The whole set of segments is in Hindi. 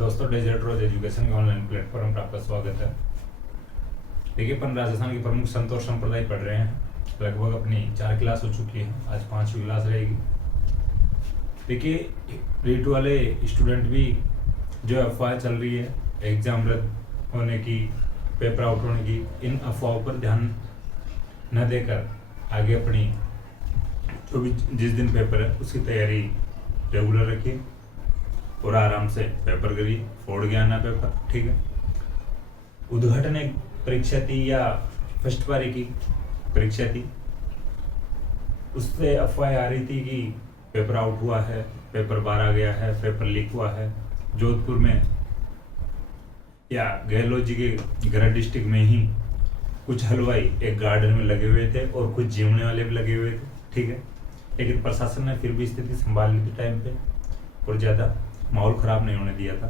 दोस्तों, डेजर्ट रोज एजुकेशन के ऑनलाइन प्लेटफॉर्म पर आपका स्वागत है। देखिए, अपन राजस्थान की प्रमुख संत और संप्रदाय पढ़ रहे हैं। लगभग अपनी 4 क्लास हो चुकी है, आज 5वीं क्लास रहेगी। देखिए, रीट वाले स्टूडेंट भी जो अफवाह चल रही है एग्जाम रद्द होने की, पेपर आउट होने की, इन अफवाहों पर ध्यान न देकर आगे अपनी जो भी जिस दिन पेपर है उसकी तैयारी रेगुलर रखिए और आराम से पेपर करिए। फोड़ गया ना पेपर, ठीक है। उद्घाटन एक परीक्षा थी या फर्स्ट पारी की परीक्षा थी, उससे अफवाह आ रही थी कि पेपर आउट हुआ है, पेपर बाहर आ गया है, पेपर लीक हुआ है। जोधपुर में या गहलोत जी के गृह डिस्ट्रिक्ट में ही कुछ हलवाई एक गार्डन में लगे हुए थे और कुछ जीवने वाले भी लगे हुए थे, ठीक है। लेकिन प्रशासन ने फिर भी स्थिति संभाल ली थी टाइम पे और ज़्यादा माहौल खराब नहीं होने दिया था।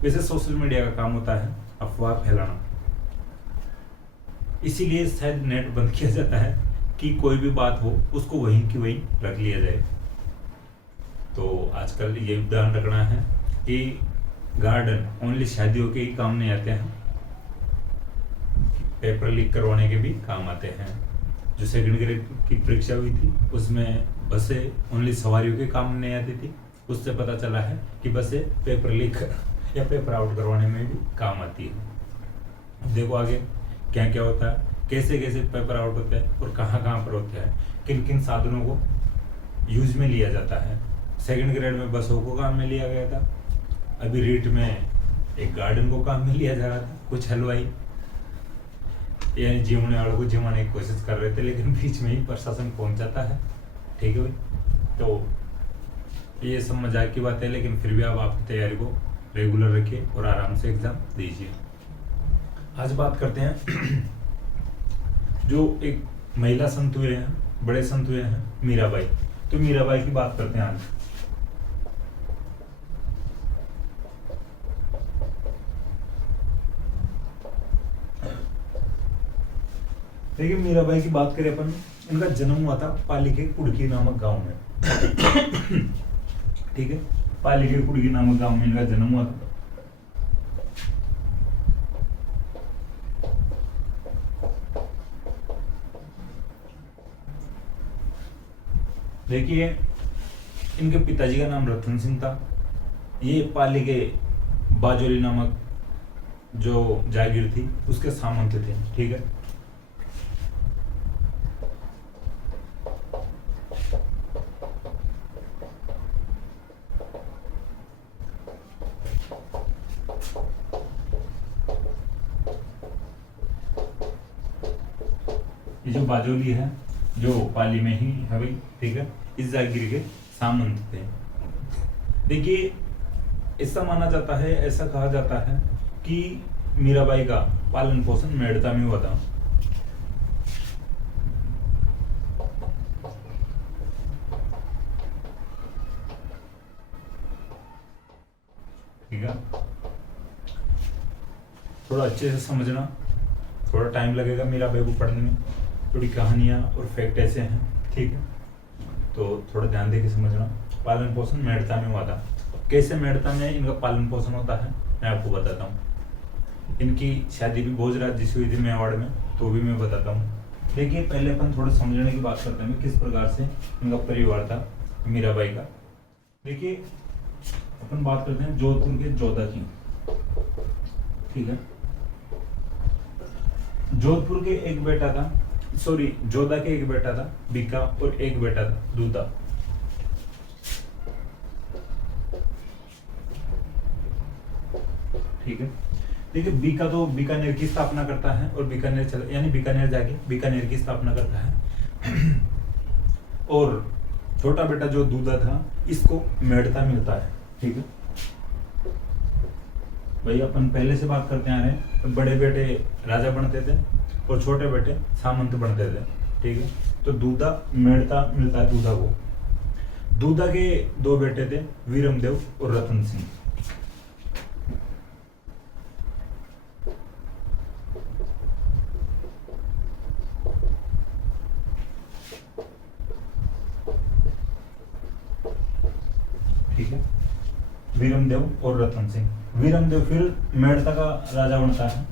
वैसे सोशल मीडिया का काम होता है अफवाह फैलाना, इसीलिए शायद नेट बंद किया जाता है कि कोई भी बात हो उसको वहीं की वहीं रख लिया जाए। तो आजकल ये ध्यान रखना है कि गार्डन ओनली शादियों के ही काम नहीं आते हैं, पेपर लीक करवाने के भी काम आते हैं। जो सेकंड ग्रेड की परीक्षा हुई थी उसमें बसें ओनली सवारियों के काम नहीं आती थी, उससे पता चला है कि बसें पेपर लीक या पेपर आउट करवाने में भी काम आती है। देखो आगे क्या क्या होता है, कैसे कैसे पेपर आउट होते हैं और कहाँ कहाँ पर होते हैं, किन किन साधनों को यूज में लिया जाता है। सेकंड ग्रेड में बसों को काम में लिया गया था, अभी रीट में एक गार्डन को काम में लिया जा रहा था। कुछ हलवाई यानी जीवने वालों को जिमाने की कोशिश कर रहे थे, लेकिन बीच में ही प्रशासन पहुंच जाता है, ठीक है भाई। तो ये सब मजाक की बात है, लेकिन फिर भी आप आपकी तैयारी को रेगुलर रखिए और आराम से एग्जाम दीजिए। आज बात करते हैं जो एक महिला संत हुए हैं, बड़े संत हुए हैं, मीराबाई। तो मीराबाई की बात करते हैं आज। देखिए, मीराबाई की बात करें अपन, इनका जन्म हुआ था पाली के कुड़की नामक गांव में, ठीक है। पाली के कुड़की नामक गांव में इनका जन्म हुआ था। देखिए, इनके पिताजी का नाम रतन सिंह था। ये पाली के बाजोली नामक जो जागीर थी उसके सामंत थे, ठीक है। ये जो बाजोली है जो पाली में ही है भाई, ठीक है, इस जागीर के सामंत थे। देखिए, ऐसा माना जाता है, ऐसा कहा जाता है कि मीराबाई का पालन पोषण मेड़ता में हुआ था। ठीक है, थोड़ा अच्छे से समझना, थोड़ा टाइम लगेगा मीराबाई को पढ़ने में, थोड़ी कहानियां और फैक्ट ऐसे हैं, ठीक है। तो थोड़ा ध्यान देके समझना। पालन पोषण मेड़ता में हुआ था। कैसे मेड़ता में इनका पालन पोषण होता है मैं आपको बताता हूँ। इनकी शादी भी भोजराज जी से हुई थी मेवाड़ में, तो भी मैं बताता हूँ। देखिए, पहले अपन थोड़ा समझने की बात करते हैं किस प्रकार से इनका परिवार था मीराबाई का। देखिए, अपन बात करते हैं जोधपुर के जोधा की, ठीक है। जोधपुर के एक बेटा था, सॉरी, जोधा के एक बेटा था बीका और एक बेटा था दूधा। ठीक है। देखिए, बीका तो बीकानेर की स्थापना करता है और बीकानेर चला, यानी बीकानेर जाके बीकानेर की स्थापना करता है। और छोटा बेटा जो दूधा था इसको मेड़ता मिलता है, ठीक है भाई। अपन पहले से बात करते आ रहे हैं, बड़े बेटे राजा बनते थे और छोटे बेटे सामंत बनते थे, ठीक है। तो दूधा मेड़ता मिलता है दूधा को। दूधा के 2 बेटे थे, वीरमदेव और रतन सिंह। ठीक है। वीरमदेव और रतन सिंह। वीरमदेव फिर मेड़ता का राजा बनता है,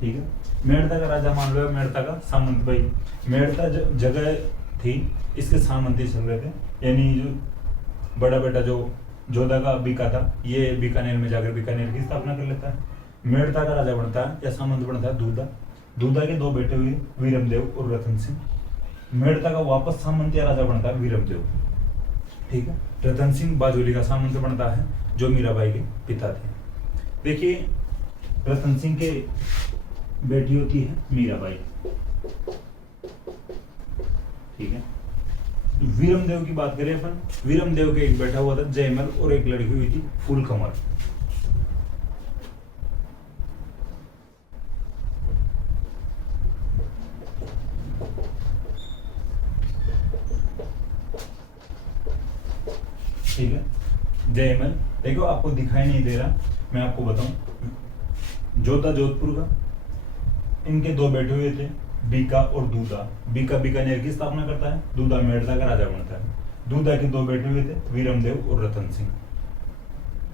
ठीक है। मेड़ता का राजा मान लो, मेड़ता का सामंत। भाई मेड़ता जगह थी, इसके सामंती चल रहे थे, यानी जो बड़ा बेटा जो जोधा का बीका था, ये बीकानेर में जाकर बीकानेर की स्थापना कर लेता है। मेड़ता का राजा बनता है या सामंत बनता है दूधा। दूधा के दो बेटे हुए, वीरमदेव और रतन सिंह। मेड़ता का वापस सामंत या राजा बनता है वीरमदेव, ठीक है। रतन सिंह बाजोली का सामंत बनता है, जो मीराबाई के पिता थे। देखिए रतन सिंह के बेटी होती है मीराबाई, ठीक है। वीरमदेव की बात करें अपन, वीरमदेव के एक बेटा हुआ था जयमल और एक लड़की हुई थी फूलकमर। ठीक है, जयमल। देखो आपको दिखाई नहीं दे रहा, मैं आपको बताऊं। जोधा जोधपुर का, इनके दो बेटे हुए थे बीका और दूधा। बीका बीकानेर की स्थापना करता है, दूधा मेड़ता का राजा बनता है। दूधा के दो बेटे हुए थे वीरमदेव और रतन सिंह।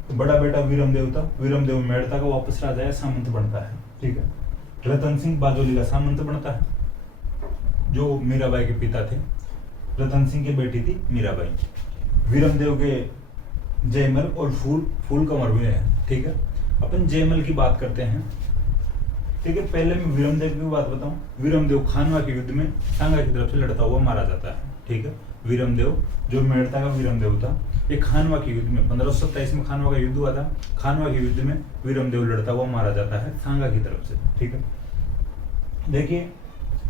तो बड़ा बेटा वीरमदेव था, वीरमदेव मेड़ता का वापस राजा है, सामंत बनता है, ठीक है। रतन सिंह बाजोली का सामंत बनता है, जो मीराबाई के पिता थे। रतन सिंह की बेटी थी मीराबाई। वीरमदेव के जयमल और फूलकमर हुए हैं, ठीक है। अपन जयमल की बात करते हैं, ठीक है। पहले मैं वीरमदेव की बात बताऊं। वीरमदेव खानवा के युद्ध में सांगा की तरफ से लड़ता हुआ मारा जाता है, ठीक है। वीरमदेव जो मेड़ता का वीरमदेव था, ये खानवा के युद्ध में 1527 में खानवा का युद्ध हुआ था। खानवा के युद्ध में वीरमदेव लड़ता हुआ मारा जाता है सांगा की तरफ से, ठीक है। देखिए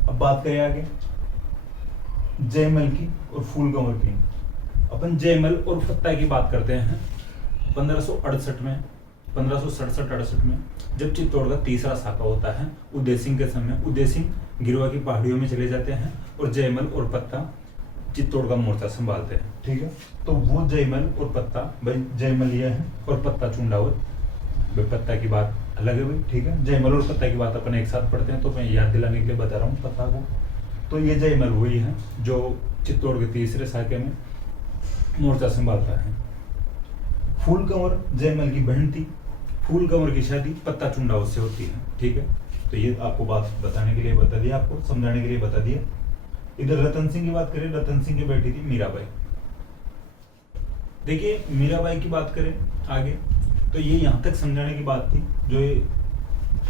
अब बात करें आगे जयमल की और फूलकमर की। अपन जयमल और फत्ता की बात करते हैं। 1568 में 1567-68 में जब चित्तौड़ का तीसरा साका होता है उदय सिंह के समय, उदय सिंह गिरवा की पहाड़ियों में चले जाते हैं और जयमल और पत्ता चित्तौड़ का मोर्चा संभालते हैं, ठीक है। तो वो जयमल और पत्ता, भाई जयमल ये है और पत्ता चुंडावत। भाई पत्ता की बात अलग है भाई, ठीक है। जयमल और पत्ता की बात अपन एक साथ पढ़ते हैं, तो मैं याद दिलाने के लिए बता रहा हूँ पत्ता को। तो ये जयमल वही है जो चित्तौड़ के तीसरे साके में मोर्चा संभालता है। फूलकमर जयमल की बहन थी। फूलकमर की शादी पत्ता चुंडावत से होती है, ठीक है। तो ये आपको बात बताने के लिए बता दिया, आपको समझाने के लिए बता दिया। इधर रतन सिंह की बात करें, रतन सिंह की बेटी थी मीराबाई। देखिए मीराबाई की बात करें आगे, तो ये यहाँ तक समझाने की बात थी, जो ये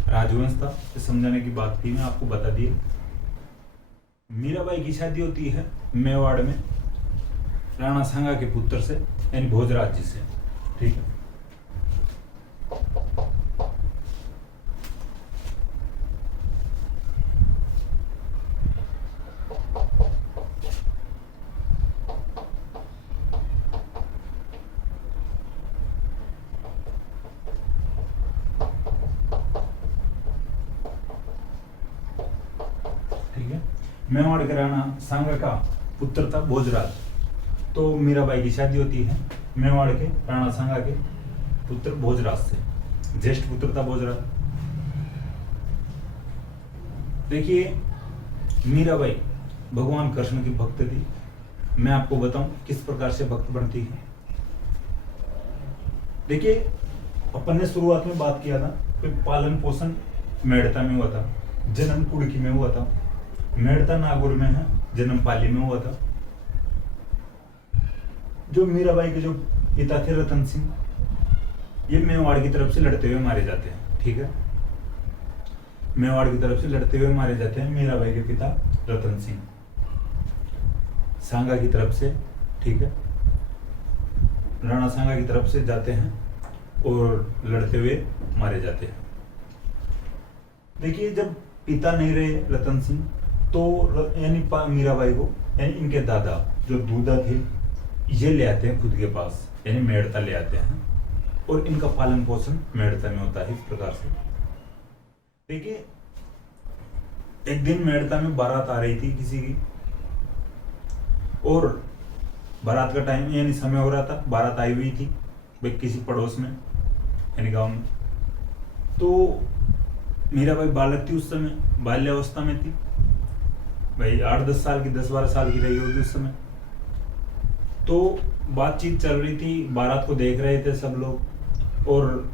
राजवंश था समझाने की बात थी, मैं आपको बता दिया। मीराबाई की शादी होती है मेवाड़ में राणा सांगा के पुत्र से, यानी भोजराज जी से, ठीक है। मेवाड़ के राणा सांगा का पुत्र था भोजराज। तो मीराबाई की शादी होती है मेवाड़ के राणा सांगा के पुत्र भोजराज से, ज्येष्ठ पुत्र था भोजराज। देखिए मीराबाई भगवान कृष्ण की भक्त थी। मैं आपको बताऊं किस प्रकार से भक्त बनती है। देखिए अपन ने शुरुआत में बात किया था कि पालन पोषण मेड़ता में हुआ था, जन्म कुड़की में हुआ था। मेड़ता नागौर में है, जन्म पाली में हुआ था। जो मीराबाई के जो पिता थे रतन सिंह, ये मेवाड़ की तरफ से लड़ते हुए मारे जाते हैं, ठीक है। मेवाड़ की तरफ से लड़ते हुए मारे जाते हैं मीराबाई के पिता रतन सिंह, सांगा की तरफ से, ठीक है। राणा सांगा की तरफ से जाते हैं और लड़ते हुए मारे जाते हैं। देखिए जब पिता नहीं रहे रतन सिंह, तो यानी मीराबाई को, यानी इनके दादा जो दूधा थे, ये ले आते हैं खुद के पास, यानी मेड़ता ले आते हैं और इनका पालन पोषण मेड़ता में होता है इस प्रकार से। देखिए एक दिन मेड़ता में बारात आ रही थी किसी की, और बारात का टाइम यानी समय हो रहा था, बारात आई हुई थी भाई किसी पड़ोस में यानी गांव में। तो मीराबाई बालक थी उस समय, बाल्यावस्था में थी भाई, 8-10 साल की, 10-12 साल की रही होगी उस समय। तो बातचीत चल रही थी, बारात को देख रहे थे सब लोग, और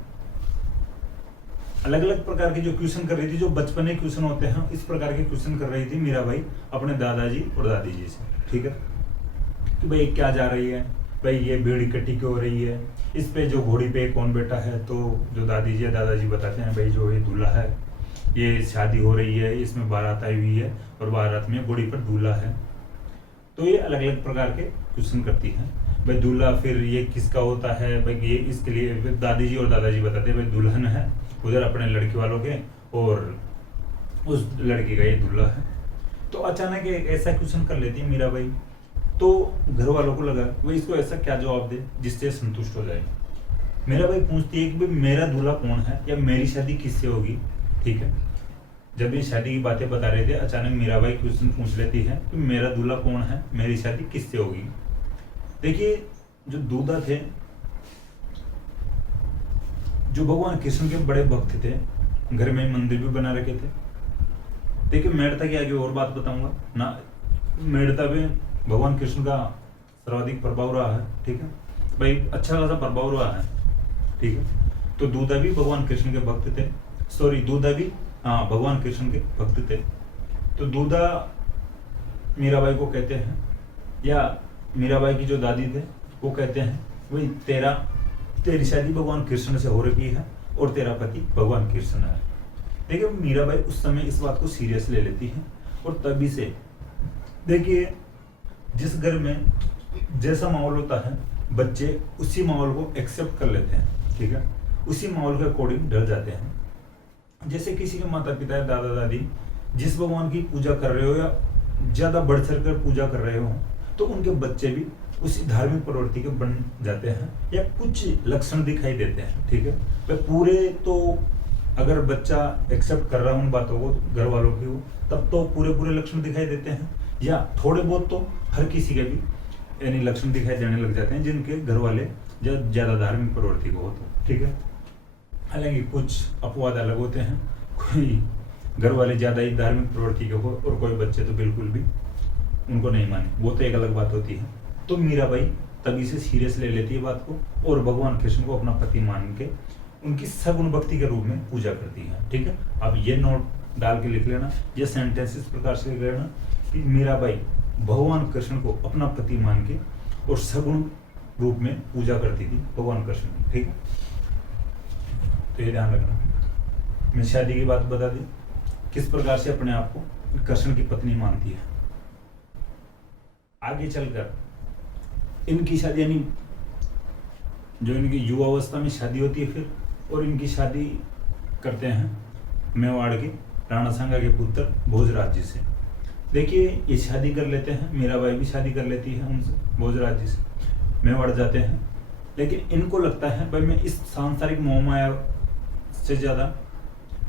अलग अलग प्रकार के जो क्वेश्चन कर रही थी, जो बचपने क्वेश्चन होते हैं इस प्रकार के क्वेश्चन कर रही थी मीराबाई अपने दादाजी और दादी जी से। ठीक है, कि भाई क्या जा रही है, भाई ये भीड़ इकट्ठी क्यों हो रही है, इस पे जो घोड़ी पे कौन बैठा है। तो जो दादी जी दादाजी बताते हैं, भाई जो ये दूल्हा है, ये शादी हो रही है, इसमें बारात आई हुई है और बारात में घोड़ी पर दूल्हा है। तो ये अलग अलग प्रकार के क्वेश्चन करती है। भाई दूल्हा फिर ये किसका होता है, भाई ये इसके लिए दादी जी और दादाजी बताते हैं भाई दुल्हन है उधर अपने लड़के वालों के, और उस लड़की का ये दूल्हा है। तो अचानक एक ऐसा क्वेश्चन कर लेती है मीराबाई, तो घर वालों को लगा भाई इसको ऐसा क्या जवाब दे जिससे संतुष्ट हो जाए। मीराबाई पूछती है कि भाई मेरा दूल्हा कौन है या मेरी शादी किससे होगी। ठीक है, जब ये शादी की बातें बता रहे थे, अचानक मीराबाई क्वेश्चन पूछ लेती है कि मेरा दूल्हा कौन है, मेरी शादी किससे होगी। देखिए, जो दूल्हा थे, जो भगवान कृष्ण के बड़े भक्त थे, घर में मंदिर भी बना रखे थे। देखिए, मेड़ता की आगे और बात बताऊंगा ना, मेड़ता में भगवान कृष्ण का सर्वाधिक प्रभाव रहा है। ठीक है भाई, अच्छा खासा प्रभाव रहा है। ठीक है, तो दूधा भी भगवान कृष्ण के भक्त थे, दूधा भी भगवान कृष्ण के भक्त थे। तो दूधा मीराबाई को कहते हैं, या मीराबाई की जो दादी थे वो कहते हैं भाई तेरी शादी भगवान कृष्ण से हो रही है और तेरा पति भगवान कृष्ण है। देखिए, मीराबाई उस समय इस बात को सीरियस ले लेती है, और तभी से देखिए जिस घर में जैसा माहौल होता है, बच्चे उसी माहौल को एक्सेप्ट कर लेते हैं। ठीक है, उसी माहौल के अकॉर्डिंग ढल जाते हैं। जैसे किसी के माता पिता या दादा दादी जिस भगवान की पूजा कर रहे हो या ज्यादा बढ़ चढ़ कर पूजा कर रहे हो, तो उनके बच्चे भी उसी धार्मिक प्रवृत्ति के बन जाते हैं या कुछ लक्षण दिखाई देते हैं। ठीक है, तो पूरे तो अगर बच्चा एक्सेप्ट कर रहा है उन बातों को घर वालों की हो, तब तो पूरे लक्षण दिखाई देते हैं, या थोड़े बहुत तो हर किसी के भी यानी लक्षण दिखाई देने लग जाते हैं जिनके घर वाले ज्यादा धार्मिक प्रवृत्ति को हो। तो ठीक है, हालांकि कुछ अपवाद अलग होते हैं, कोई घर वाले ज्यादा ही धार्मिक प्रवृत्ति के हो और कोई बच्चे तो बिल्कुल भी उनको नहीं माने, वो तो एक अलग बात होती है। तो मीराबाई तभी से सीरियस ले लेती है बात को, और भगवान कृष्ण को अपना पति मान के उनकी सगुण भक्ति के रूप में पूजा करती है। ठीक है, आप ये नोट डाल के लिख लेना, ये सेंटेंस इस प्रकार से लिख लेना कि मीराबाई भगवान कृष्ण को अपना पति मान के और सगुण रूप में पूजा करती थी भगवान कृष्ण की। ठीक है, तो ये ध्यान रखना। मैं शादी की बात बता दी, किस प्रकार से अपने आप को कृष्ण की पत्नी मानती है। आगे चलकर इनकी शादी, यानी जो इनकी युवावस्था में शादी होती है फिर, और इनकी शादी करते हैं मेवाड़ के राणा सांगा के पुत्र भोजराज जी से। देखिए, ये शादी कर लेते हैं, मीराबाई भी शादी कर लेती है उनसे, भोजराज जी से मेवाड़ जाते हैं। लेकिन इनको लगता है भाई मैं इस सांसारिक मोह माया से ज़्यादा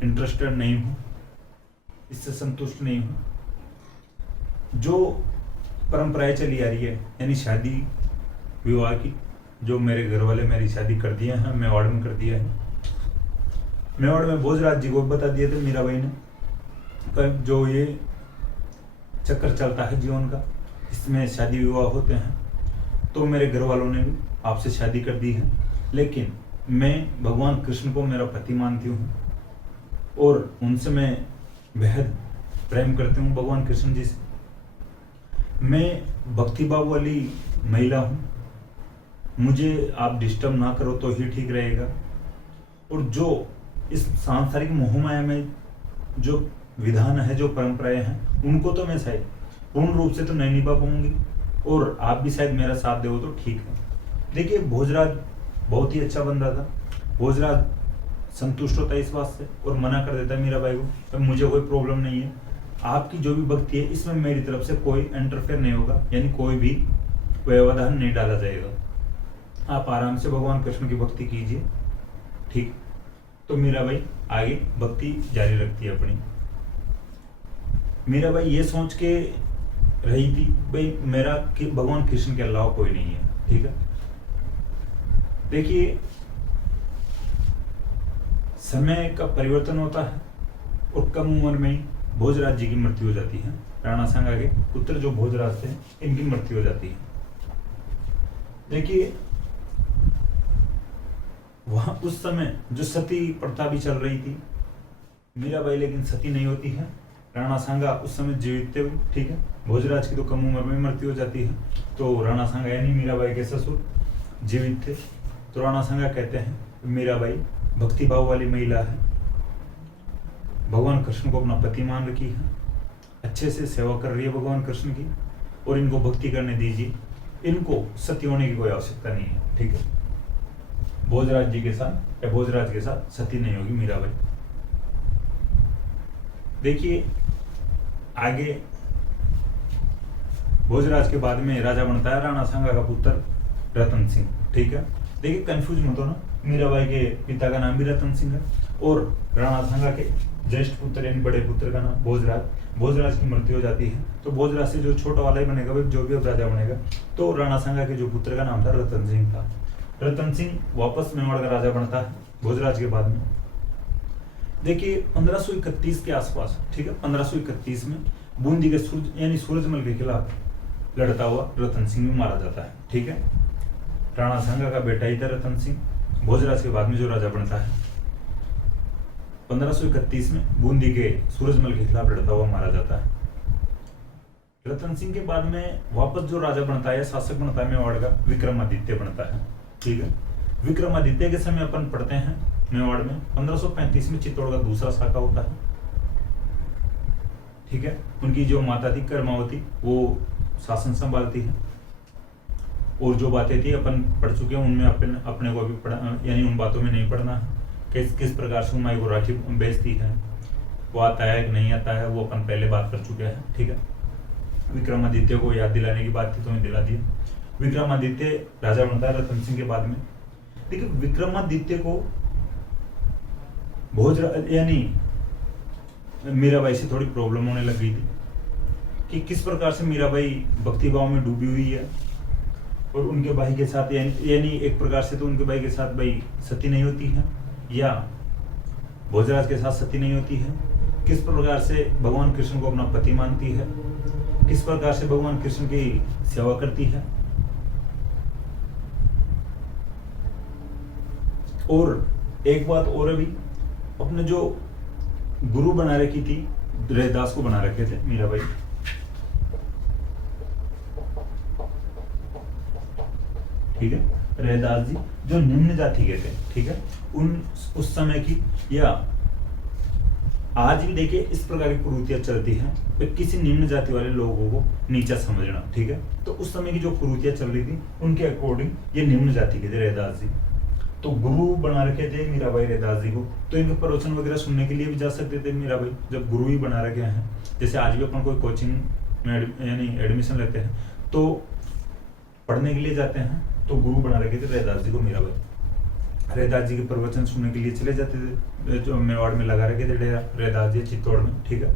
इंटरेस्टेड नहीं हूँ, इससे संतुष्ट नहीं हूँ। जो परंपराएं चली आ रही है, यानी शादी विवाह की, जो मेरे घर वाले मेरी शादी कर दिया है, मेवाड़ में कर दिया है। मेवाड़ में भोजराज जी को बता दिए थे मीराबाई ने, पर जो ये चक्कर चलता है जीवन का, इसमें शादी विवाह होते हैं, तो मेरे घर वालों ने भी आपसे शादी कर दी है। लेकिन मैं भगवान कृष्ण को मेरा पति मानती हूँ और उनसे मैं बेहद प्रेम करती हूँ, भगवान कृष्ण जी से। मैं भक्तिभाव वाली महिला हूँ, मुझे आप डिस्टर्ब ना करो तो ही ठीक रहेगा। और जो इस सांसारिक मोहमाया में जो विधान है, जो परंपराएं हैं, उनको तो मैं शायद पूर्ण रूप से तो नहीं निभा पाऊंगी, और आप भी शायद मेरा साथ दो तो ठीक है। देखिए, भोजराज बहुत ही अच्छा बंदा था। भोजराज संतुष्ट होता है इस बात से और मना कर देता है मीराबाई को, मुझे कोई प्रॉब्लम नहीं है, आपकी जो भी भक्ति है इसमें मेरी तरफ से कोई इंटरफेयर नहीं होगा, यानी कोई भी व्यवधान नहीं डाला जाएगा, आप आराम से भगवान कृष्ण की भक्ति कीजिए। ठीक, तो मीराबाई आगे भक्ति जारी रखती है अपनी। मीराबाई ये सोच के रही थी भाई मेरा भगवान कृष्ण के अलावा कोई नहीं है। ठीक है, देखिए समय का परिवर्तन होता है और कम उम्र में ही भोजराज जी की मृत्यु हो जाती है। राणा सांगा के पुत्र जो भोजराज थे, इनकी मृत्यु हो जाती है। देखिए वहां उस समय जो सती प्रथा भी चल रही थी, मीराबाई लेकिन सती नहीं होती है। राणा सांगा उस समय जीवित थे, ठीक है। भोजराज की तो कम उम्र में मृत्यु हो जाती है, तो राणा सांगा यानी मीराबाई के ससुर जीवित थे। तो राणा सांगा कहते हैं मीराबाई भक्ति भाव वाली महिला है, भगवान कृष्ण को अपना पति मान रखी है, अच्छे से सेवा कर रही है भगवान कृष्ण की, और इनको भक्ति करने दीजिए, इनको सती होने की कोई आवश्यकता नहीं है, ठीक है। भोजराज जी के साथ या भोजराज के साथ सती नहीं होगी मीराबाई। देखिए आगे भोजराज के बाद में राजा बनता है राणा सांगा का पुत्र रतन सिंह, ठीक है। देखिए कंफ्यूज मत हो ना, मीराबाई के पिता का नाम भी रतन सिंह है और राणा सांगा के ज्येष्ठ पुत्र यानी बड़े पुत्र का नाम भोजराज। भोजराज की मृत्यु हो जाती है तो भोजराज से जो छोटा वाला ही बनेगा वह जो भी अब राजा बनेगा, तो राणा सांगा के जो पुत्र का नाम था रतन सिंह था। रतन सिंह वापस मेवाड़ का राजा बनता है भोजराज के बाद में। देखिए 1531 के आसपास, ठीक है, 1531 में बूंदी के सूरजमल के खिलाफ लड़ता हुआ रतन सिंह भी मारा जाता है, ठीक है। राणा सांगा का बेटा ही था रतन सिंह, भोजराज के बाद में जो राजा बनता है। 1531 में बूंदी के सूरजमल के खिलाफ लड़ता हुआ मारा जाता है। रतन सिंह के बाद में वापस जो राजा बनता है, शासक बनता है मेवाड़ का, विक्रमादित्य बनता है, ठीक है। विक्रमादित्य के समय अपन पढ़ते हैं मेवाड़ में 1535 में चित्तौड़ का दूसरा शाखा होता है, ठीक है। उनकी जो माता थी कर्मावती वो शासन संभालती है, और जो बातें थी अपन पढ़ चुके हैं, उनमें अपने को अभी पढ़ा, यानी उन बातों में नहीं पढ़ना है। किस प्रकार से उमाई को राखी बेचती है, वो आता है कि नहीं आता है, वो अपन पहले बात कर चुके हैं, ठीक है। विक्रमादित्य को याद दिलाने की बात थी तो मैं दिला दी। विक्रमादित्य राजा बनता है रतन सिंह के बाद में। देखिए विक्रमादित्य को भोजराज यानी मीराबाई से थोड़ी प्रॉब्लम होने लग गई थी कि किस प्रकार से मीराबाई भक्ति भाव में डूबी हुई है और उनके भाई के साथ यानी एक प्रकार से तो उनके भाई के साथ भाई सती नहीं होती है या भोजराज के साथ सती नहीं होती है, किस प्रकार से भगवान कृष्ण को अपना पति मानती है, किस प्रकार से भगवान कृष्ण की सेवा करती है। और एक बात और अभी अपने जो गुरु बना रखी थी, रैदास को बना रखे थे मीराबाई, ठीक है। रैदास जी जो निम्न जाति के थे, ठीक है, उस समय की या आज भी देखिए इस प्रकार की कुरीतियां चलती हैं, किसी निम्न जाति वाले लोगों को नीचा समझना, ठीक है। तो उस समय की जो कुरीतियां चल रही थी उनके अकॉर्डिंग ये निम्न जाति के थे रैदास जी, तो गुरु बना रखे थे मीराबाई रैदास जी को। तो इनके प्रवचन वगैरह सुनने के लिए भी जा सकते थे मीराबाई, जब गुरु ही बना रखे हैं। जैसे आज भी अपन कोई कोचिंग में यानी एडमिशन लेते हैं तो पढ़ने के लिए जाते हैं, तो गुरु बना रखे थे रैदास जी को मीराबाई। रैदास जी के प्रवचन सुनने के लिए चले जाते थे, जो मेवाड़ में लगा रखे थे डेरा रैदास जी चित्तौड़ में, ठीक है।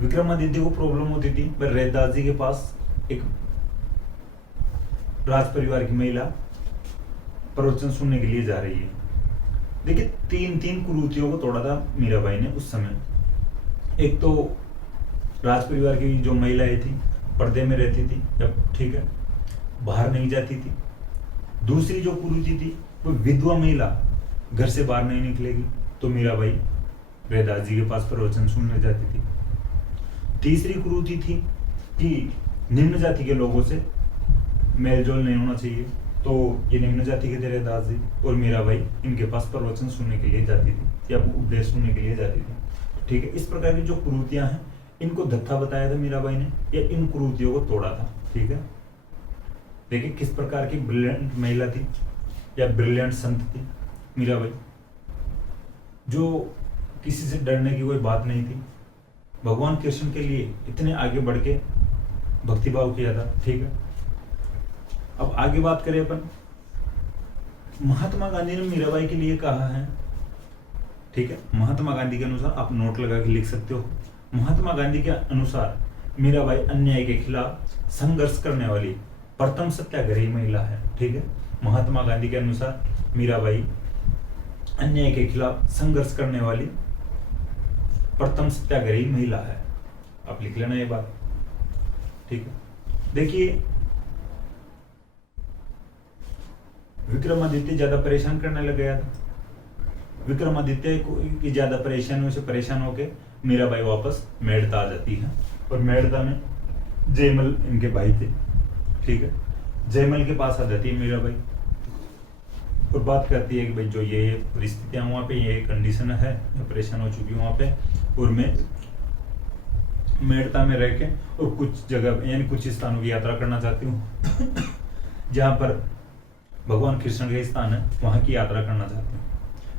विक्रमादित्य को प्रॉब्लम होती थी, पर रैदास जी के पास एक राज परिवार की महिला प्रवचन सुनने के लिए जा रही है। देखिए तीन कुरीतियों को तोड़ा था मीराबाई ने उस समय। एक तो राज परिवार की जो महिलाएं थी पर्दे में रहती थी, ठीक है, बाहर नहीं जाती थी। दूसरी जो कुरीति थी वो विधवा महिला घर से बाहर नहीं निकलेगी, तो मीराबाई रैदास जी के पास प्रवचन सुनने जाती थी। तीसरी कुरीति थी कि निम्न जाति के लोगों से मेलजोल नहीं होना चाहिए, तो ये निम्न जाति के थे रैदास जी, और मीराबाई इनके पास प्रवचन सुनने के लिए जाती थी या उपदेश सुनने के लिए जाती थी, ठीक है। इस प्रकार की जो कुरीतियां हैं इनको धत्था बताया था मीराबाई ने, या इन कुरीतियों को तोड़ा था, ठीक है। देखिए किस प्रकार की ब्रिलियंट महिला थी या ब्रिलियंट संत थी मीराबाई, जो किसी से डरने की कोई बात नहीं थी, भगवान कृष्ण के लिए इतने आगे बढ़ के भक्तिभाव किया था, ठीक है। अब आगे बात करें अपन, महात्मा गांधी ने मीराबाई के लिए कहा है, ठीक है। महात्मा गांधी के अनुसार आप नोट लगा के लिख सकते हो। महात्मा गांधी के अनुसार मीराबाई अन्याय के खिलाफ संघर्ष करने वाली प्रथम सत्याग्रही महिला है, ठीक है। महात्मा गांधी के अनुसार मीराबाई अन्याय के खिलाफ संघर्ष करने वाली प्रथम सत्याग्रही महिला है। आप लिख लेना ये बात, ठीक है। देखिए विक्रमादित्य ज्यादा परेशान करने लग गया था। विक्रमादित्य की ज्यादा परेशानियों से परेशान होके मीराबाई वापस मेड़ता आ जाती है, और मेड़ता में जयमल इनके भाई थे, ठीक है। जयमल के पास आ जाती है मीराबाई और बात करती है कि भाई जो ये परिस्थितियां वहाँ पे, ये कंडीशन है, मैं परेशान हो चुकी हूँ वहाँ पे, और मैं मेड़ता में रह के और कुछ जगह यानी कुछ स्थानों की यात्रा करना चाहती हूँ जहाँ पर भगवान कृष्ण के स्थान है, वहाँ की यात्रा करना चाहती हूँ।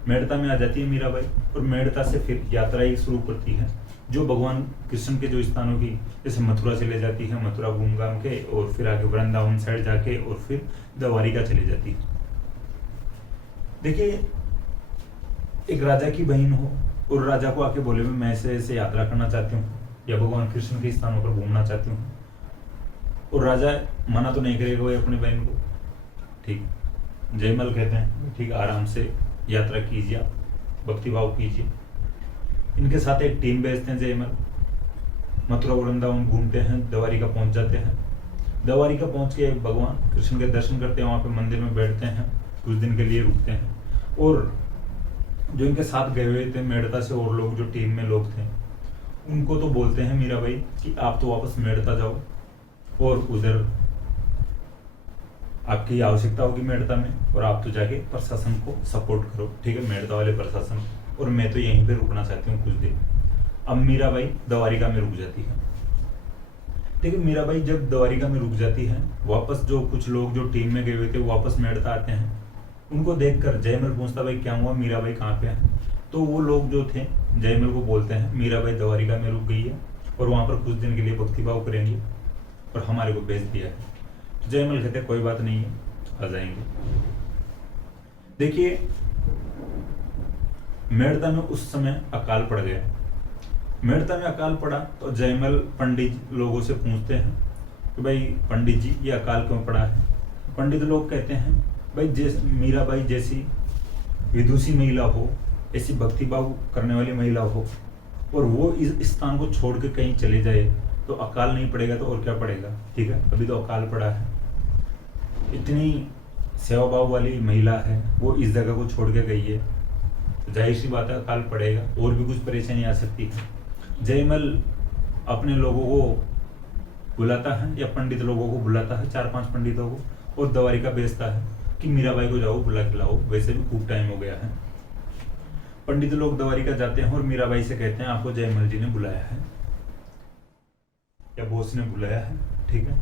मेड़ता में आ जाती है मीराबाई और मेड़ता से फिर यात्रा एक शुरू करती है जो भगवान कृष्ण के जो स्थानों की, जैसे मथुरा चले जाती है, मथुरा घूम घाम के और फिर आगे वृंदावन साइड जाके और फिर द्वारिका चली जाती है। देखिए, एक राजा की बहन हो और राजा को आके बोले मैं ऐसे ऐसे यात्रा करना चाहती हूँ या भगवान कृष्ण के स्थानों पर घूमना चाहती हूँ, और राजा मना तो नहीं करेगा वो अपनी बहन को, ठीक। जयमल कहते हैं ठीक, आराम से यात्रा कीजिए, भक्ति भाव कीजिए। इनके साथ एक टीम भेजते हैं जयमल, मथुरा वृंदावन घूमते हैं, द्वारिका पहुंच जाते हैं। द्वारिका पहुंच के भगवान कृष्ण के दर्शन करते हैं, वहां पे मंदिर में बैठते हैं, कुछ दिन के लिए रुकते हैं। और जो इनके साथ गए हुए थे मेड़ता से और लोग, जो टीम में लोग थे, उनको तो बोलते हैं मीराबाई कि आप तो वापस मेड़ता जाओ और उधर आपकी आवश्यकता होगी मेड़ता में, और आप तो जाके प्रशासन को सपोर्ट करो, ठीक है, मेड़ता वाले प्रशासन, और मैं तो यहीं पे रुकना चाहती हूँ कुछ दिन। अब मीराबाई द्वारिका में रुक जाती है। देखिए, मीराबाई जब द्वारिका में रुक जाती है, वापस जो कुछ लोग जो टीम में गए हुए थे वो वापस मेड़ता आते हैं। उनको देखकर जयमल पूछता भाई क्या हुआ, मीराबाई कहाँ पे है? तो वो लोग जो थे जयमल को बोलते हैं मीराबाई द्वारिका में रुक गई है और वहां पर कुछ दिन के लिए भक्तिभाव करेंगे और हमारे को भेज दिया है। तो जयमल कहते कोई बात नहीं है, आ जाएंगे। देखिए, मेड़ता में उस समय अकाल पड़ गया। मेड़ता में अकाल पड़ा तो जयमल पंडित लोगों से पूछते हैं कि भाई पंडित जी ये अकाल क्यों पड़ा है? पंडित लोग कहते हैं भाई मीराबाई जैसी विदुषी महिला हो, ऐसी भक्तिभाव करने वाली महिला हो, और वो इस स्थान को छोड़ के कहीं चले जाए तो अकाल नहीं पड़ेगा तो और क्या पड़ेगा, ठीक है। अभी तो अकाल पड़ा है, इतनी सेवा भाव वाली महिला है, वो इस जगह को छोड़ के गई है, तो जाहिर सी बात है अकाल पड़ेगा, और भी कुछ परेशानी आ सकती है। जयमल अपने लोगों को बुलाता है या पंडित लोगों को बुलाता है, 4-5 पंडितों को, और द्वारिका भेजता है कि मीराबाई को जाओ बुला के लाओ, वैसे भी खूब टाइम हो गया है। पंडित लोग द्वारिका जाते हैं और मीराबाई से कहते हैं आपको जयमल जी ने बुलाया है या बॉस ने बुलाया है, ठीक है।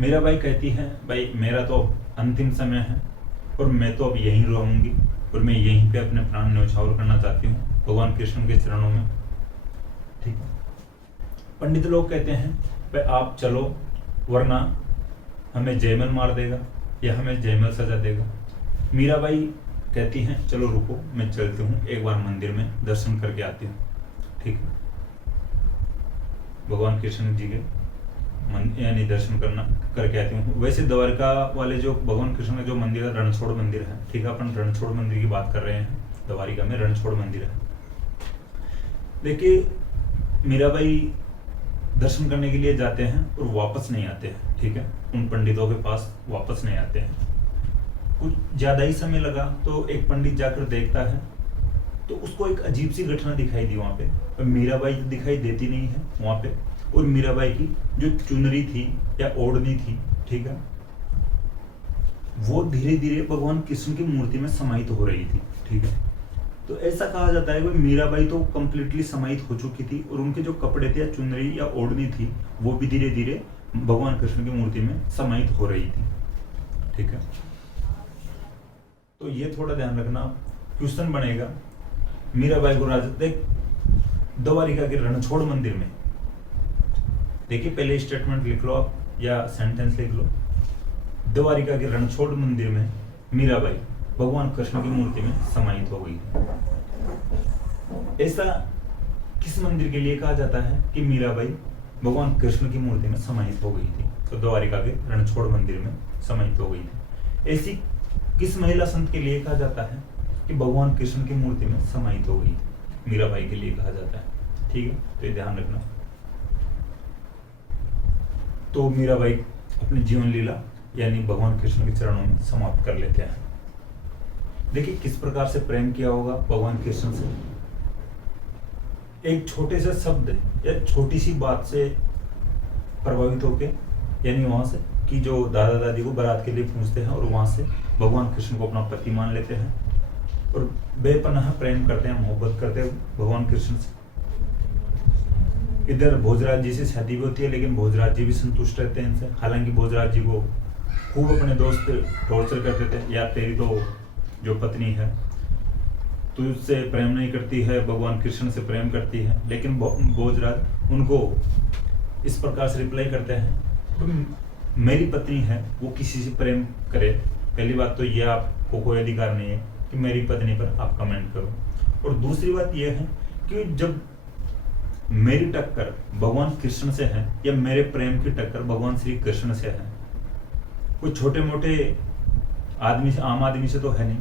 मीराबाई कहती है भाई मेरा तो अंतिम समय है और मैं तो अब यहीं रहूंगी और मैं यहीं पे अपने प्राण न्यौछावर करना चाहती हूँ भगवान कृष्ण के चरणों में, ठीक है। पंडित लोग कहते हैं भाई आप चलो, वरना हमें जयमल मार देगा या हमें जयमल सजा देगा। मीराबाई कहती हैं चलो रुको, मैं चलती हूँ, एक बार मंदिर में दर्शन करके आती हूँ, ठीक है। भगवान कृष्ण जी के यानी दर्शन करके आती हूँ। वैसे द्वारका वाले जो भगवान कृष्ण का जो मंदिर है, रणछोड़ मंदिर है, ठीक है। अपन रणछोड़ मंदिर की बात कर रहे हैं, द्वारिका में रणछोड़ मंदिर है। देखिए, मीराबाई दर्शन करने के लिए जाते हैं और वापस नहीं आते हैं, ठीक है। उन पंडितों के पास वापस नहीं आते हैं। कुछ ज्यादा ही समय लगा तो एक पंडित जाकर देखता है तो उसको एक अजीब सी घटना दिखाई दी वहां पे। मीराबाई दिखाई देती नहीं है वहां पे, और मीराबाई की जो चुनरी थी या ओढ़नी थी, ठीक है, वो धीरे धीरे भगवान कृष्ण की मूर्ति में समाहित हो रही थी, ठीक है। तो ऐसा कहा जाता है कि मीराबाई तो कंप्लीटली समाहित हो चुकी थी और उनके जो कपड़े थे या चुनरी या ओढ़नी थी वो भी धीरे धीरे भगवान कृष्ण की मूर्ति में समाहित हो रही थी, ठीक है। तो ये थोड़ा ध्यान रखना, क्वेश्चन बनेगा। मीराबाई को राजा देख द्वारिका के रणछोड़ मंदिर में, देखिए पहले स्टेटमेंट लिख लो आप या सेंटेंस लिख लो। द्वारिका के रणछोड़ मंदिर में मीराबाई भगवान कृष्ण की मूर्ति में समाहित हो गई। ऐसा किस मंदिर के लिए कहा जाता है कि मीराबाई भगवान कृष्ण की मूर्ति में समाहित हो गई थी? तो द्वारिका के रणछोड़ मंदिर में समाहित हो गई थी। ऐसी किस महिला संत के लिए कहा जाता है कि भगवान कृष्ण की मूर्ति में समाहित हो गई थी? मीराबाई के लिए कहा जाता है, ठीक है। तो ये ध्यान रखना। तो मीराबाई अपनी जीवन लीला यानी भगवान कृष्ण के चरणों में समाप्त कर लेते हैं। देखिए किस प्रकार से प्रेम किया होगा भगवान कृष्ण से। एक छोटे से शब्द या छोटी सी बात से प्रभावित होके, यानी वहां से कि जो दादा दादी को बारात के लिए पूछते हैं और वहां से भगवान कृष्ण को अपना पति मान लेते हैं और बेपनाह प्रेम करते हैं, मोहब्बत करते हैं भगवान कृष्ण से। इधर भोजराज जी से शादी भी होती है, लेकिन भोजराज जी भी संतुष्ट रहते हैं इनसे। हालांकि भोजराज जी को खूब अपने दोस्त टॉर्चर करते थे, यार तेरी तो जो पत्नी है तुझसे प्रेम नहीं करती है, भगवान कृष्ण से प्रेम करती है। लेकिन भोजराज उनको इस प्रकार से रिप्लाई करते हैं, तो मेरी पत्नी है, वो किसी से प्रेम करे। पहली बात तो ये आपको कोई अधिकार नहीं है कि मेरी पत्नी पर आप कमेंट करो। और दूसरी बात यह है कि जब मेरी टक्कर भगवान कृष्ण से है या मेरे प्रेम की टक्कर भगवान श्री कृष्ण से है, कोई छोटे मोटे आदमी से, आम आदमी से तो है नहीं।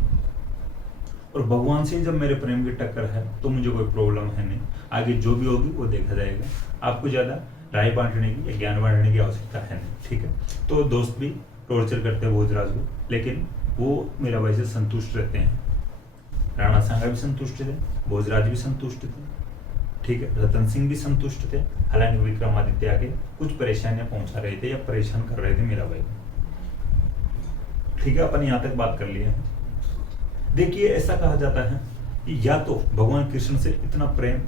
और भगवान से जब मेरे प्रेम की टक्कर है तो मुझे कोई प्रॉब्लम है नहीं। आगे जो भी होगी वो देखा जाएगा। आपको ज्यादा राय बांटने की या ज्ञान बांटने की आवश्यकता है नहीं, ठीक है। तो दोस्त भी टॉर्चर करते हैं भोजराज को, लेकिन वो मीराबाई से संतुष्ट रहते हैं। राणा सांगा भी संतुष्ट थे, भोजराज भी संतुष्ट थे, ठीक है। रतन सिंह भी संतुष्ट थे। हालांकि विक्रमादित्य आके कुछ परेशानियां पहुंचा रहे थे या परेशान कर रहे थे मीराबाई को, ठीक है। अपन यहां तक बात कर लिया है। देखिए ऐसा कहा जाता है कि या तो भगवान कृष्ण से इतना प्रेम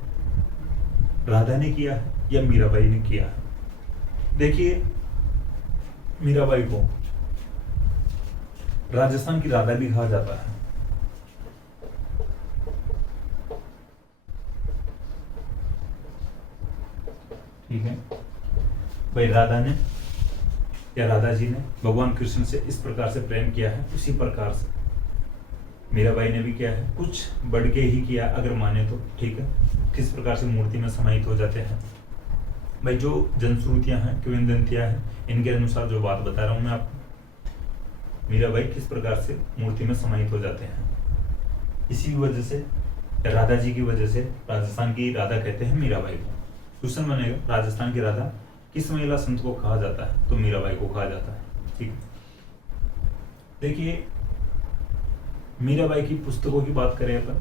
राधा ने किया है या मीराबाई ने किया है। देखिए मीराबाई को राजस्थान की राधा भी कहा जाता है, ठीक है। भाई राधा ने या राधा जी ने भगवान कृष्ण से इस प्रकार से प्रेम किया है, उसी प्रकार से मीराबाई ने भी किया है। कुछ बढ़ के ही किया अगर माने तो, ठीक है। किस प्रकार से मूर्ति में समाहित हो जाते हैं। भाई जो जनश्रुतियां हैं, किंवदंतियां हैं, इनके अनुसार जो बात बता रहा हूं मैं आपको, मीराबाई किस प्रकार से मूर्ति में समाहित हो जाते हैं। इसी वजह से राधा जी की वजह से राजस्थान की राधा कहते हैं मीराबाई को। क्वेश्चन बनेगा राजस्थान की राधा किस महिला संत को कहा जाता है, तो मीराबाई को कहा जाता है, ठीक है। देखिए मीराबाई की पुस्तकों की बात करें अपन,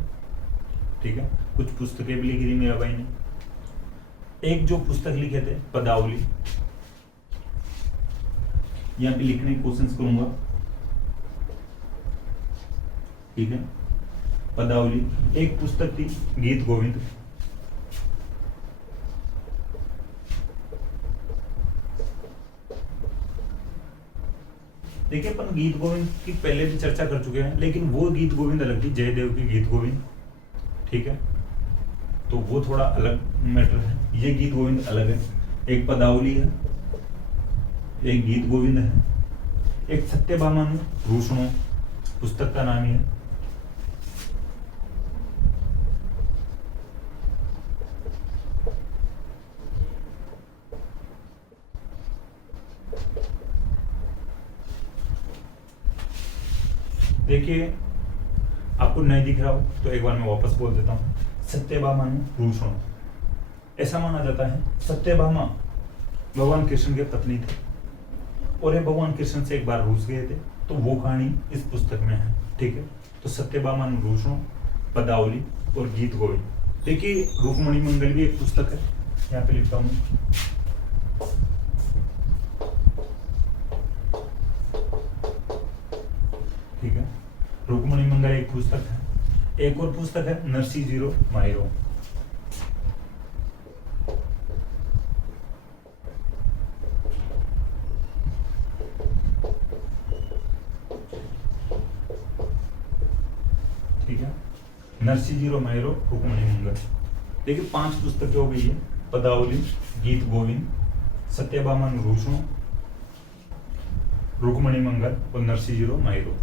ठीक है। कुछ पुस्तकें भी लिखी थी मीराबाई ने। एक जो पुस्तक लिखे थे पदावली, यहां पे लिखने की कोशिश करूंगा, ठीक है। पदावली एक पुस्तक थी, गीत गोविंद, देखिए अपन गीत गोविंद की पहले भी चर्चा कर चुके हैं, लेकिन वो गीत गोविंद अलग थी, जयदेव की गीत गोविंद, ठीक है। तो वो थोड़ा अलग मैटर है, ये गीत गोविंद अलग है। एक पदावली है, एक गीत गोविंद है, एक सत्यभामानु रूषणो पुस्तक का नाम है। देखिए आपको नहीं दिख रहा हो तो एक बार मैं वापस बोल देता हूँ, सत्यभामानु रूषणो। ऐसा माना जाता है सत्यभामा भगवान कृष्ण के पत्नी थे और ये भगवान कृष्ण से एक बार रूस गए थे, तो वो कहानी इस पुस्तक में है, ठीक है। तो सत्यभामानु रूषणो, पदावली और गीत गोविंद। देखिए रुक्मणी मंगल भी एक पुस्तक है, यहाँ पे लिखता हूँ, ठीक है। रुक्मणी मंगल एक पुस्तक है। एक और पुस्तक है नरसी जीरो मायरो, ठीक है। नरसी जीरो मायरो, रुक्मणी मंगल। देखिए 5 पुस्तकें हो गई है, पदावली, गीत गोविंद, सत्यभामानु रूषणो, रुक्मणी मंगल और नरसी जीरो मायरो।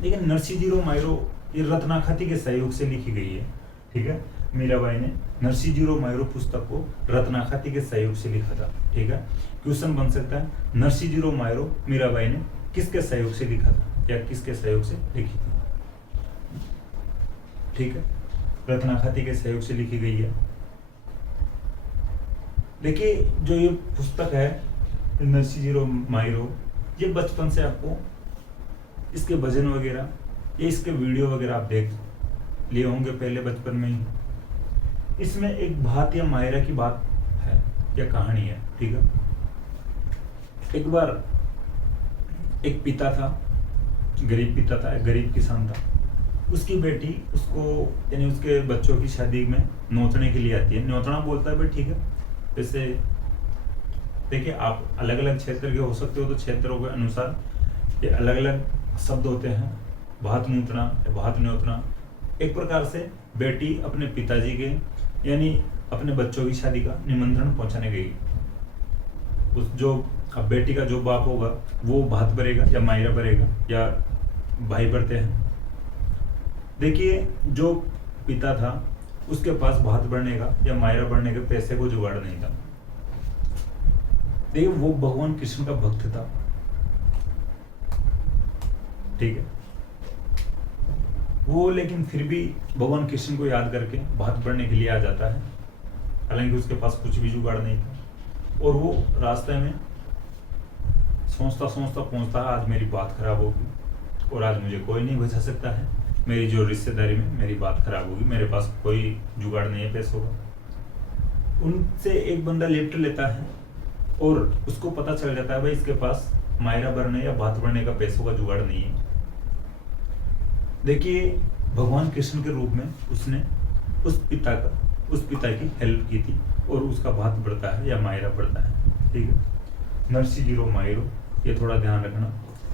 लेकिन नरसी जीरो मायरो ये रत्नाखाती के सहयोग से लिखी गई है, ठीक है। मीराबाई ने नरसी जीरो मायरो पुस्तक को रत्नाखाती के सहयोग से लिखा था, ठीक है। क्वेश्चन बन सकता है नरसी जीरो मायरो मीराबाई ने किसके सहयोग से लिखा था या किसके सहयोग से लिखी थी, ठीक है। रत्नाखाती के सहयोग से लिखी गई है। देखिए जो ये पुस्तक है नरसी जीरो मायरो, ये बचपन से आपको इसके भजन वगैरह या इसके वीडियो वगैरह आप देख लिए होंगे पहले बचपन में ही। इसमें एक भात या मायरा की बात है या कहानी है, ठीक है। एक बार एक पिता था, गरीब पिता था, एक गरीब किसान था। उसकी बेटी उसको यानी उसके बच्चों की शादी में नोचने के लिए आती है। न्योतना बोलता है भाई ठीक है। जैसे देखिए, आप अलग अलग क्षेत्र के हो सकते हो, तो क्षेत्रों के अनुसार ये अलग अलग शब्द होते हैं। भात नूतना या भात न्योतना। एक प्रकार से बेटी अपने पिताजी के यानी अपने बच्चों की शादी का निमंत्रण पहुंचाने गई। उस जो अब बेटी का जो बाप होगा वो भात भरेगा या मायरा भरेगा या भाई भरते हैं। देखिए, जो पिता था उसके पास भात भरने का या मायरा भरने के पैसे को जुगाड़ नहीं था। देखिए, वो भगवान कृष्ण का भक्त था, ठीक है। वो लेकिन फिर भी भगवान कृष्ण को याद करके भात भरने के लिए आ जाता है। हालांकि उसके पास कुछ भी जुगाड़ नहीं था। और वो रास्ते में सोचता सोचता पहुंचता है, आज मेरी बात खराब होगी और आज मुझे कोई नहीं बचा सकता है। मेरी जो रिश्तेदारी में मेरी बात खराब होगी, मेरे पास कोई जुगाड़ नहीं है पैसों का। उनसे एक बंदा लिफ्ट लेता है और उसको पता चल जाता है भाई इसके पास मायरा भरने या भात भरने का पैसों का जुगाड़ नहीं है। देखिए, भगवान कृष्ण के रूप में उसने उस पिता की हेल्प की थी और उसका भात बढ़ता है या मायरा बढ़ता है, ठीक है। नरसी जीरो मायरो, ये थोड़ा ध्यान रखना।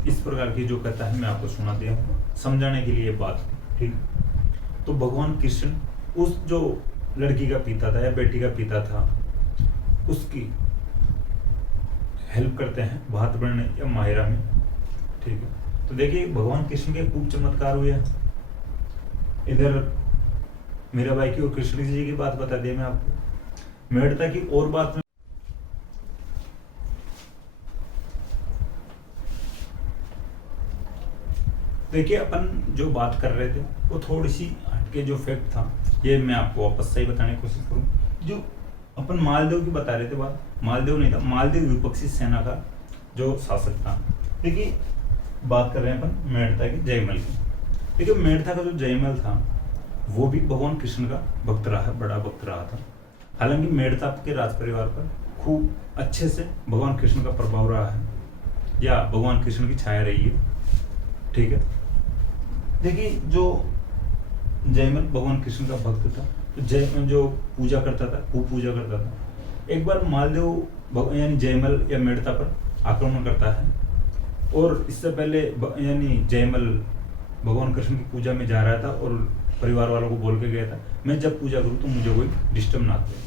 इस प्रकार की जो कथा है मैं आपको सुना दिया हूँ समझाने के लिए बात, ठीक। तो भगवान कृष्ण उस जो लड़की का पिता था या बेटी का पिता था उसकी हेल्प करते हैं भात बढ़ने या मायरा में, ठीक है। तो देखिए, भगवान कृष्ण के खूब चमत्कार हुए हैं। इधर मीराबाई की और कृष्ण जी की बात बता दी मैं आपको। मेड़ता की और बात में देखिए, अपन जो बात कर रहे थे वो थोड़ी सी हटके जो फैक्ट था ये मैं आपको वापस सही बताने की कोशिश करूँ। जो अपन मालदेव की बता रहे थे बात, मालदेव नहीं था, मालदेव विपक्षी सेना का जो शासक था। देखिए, बात कर रहे हैं अपन मेड़ता की, जयमल की। देखिए, मेड़ता का जो जयमल था वो भी भगवान कृष्ण का भक्त रहा, बड़ा भक्त रहा था। हालांकि मेड़ता के राज परिवार पर खूब अच्छे से भगवान कृष्ण का प्रभाव रहा है या भगवान कृष्ण की छाया रही है, ठीक है। देखिए, जो जयमल भगवान कृष्ण का भक्त था, तो जयमल जो पूजा करता था, खूब पूजा करता था। एक बार मालदेव यानी जयमल या मेड़ता पर आक्रमण करता है और इससे पहले यानी जयमल भगवान कृष्ण की पूजा में जा रहा था और परिवार वालों को बोल के गया था, मैं जब पूजा करूं तो मुझे कोई डिस्टर्ब ना करे।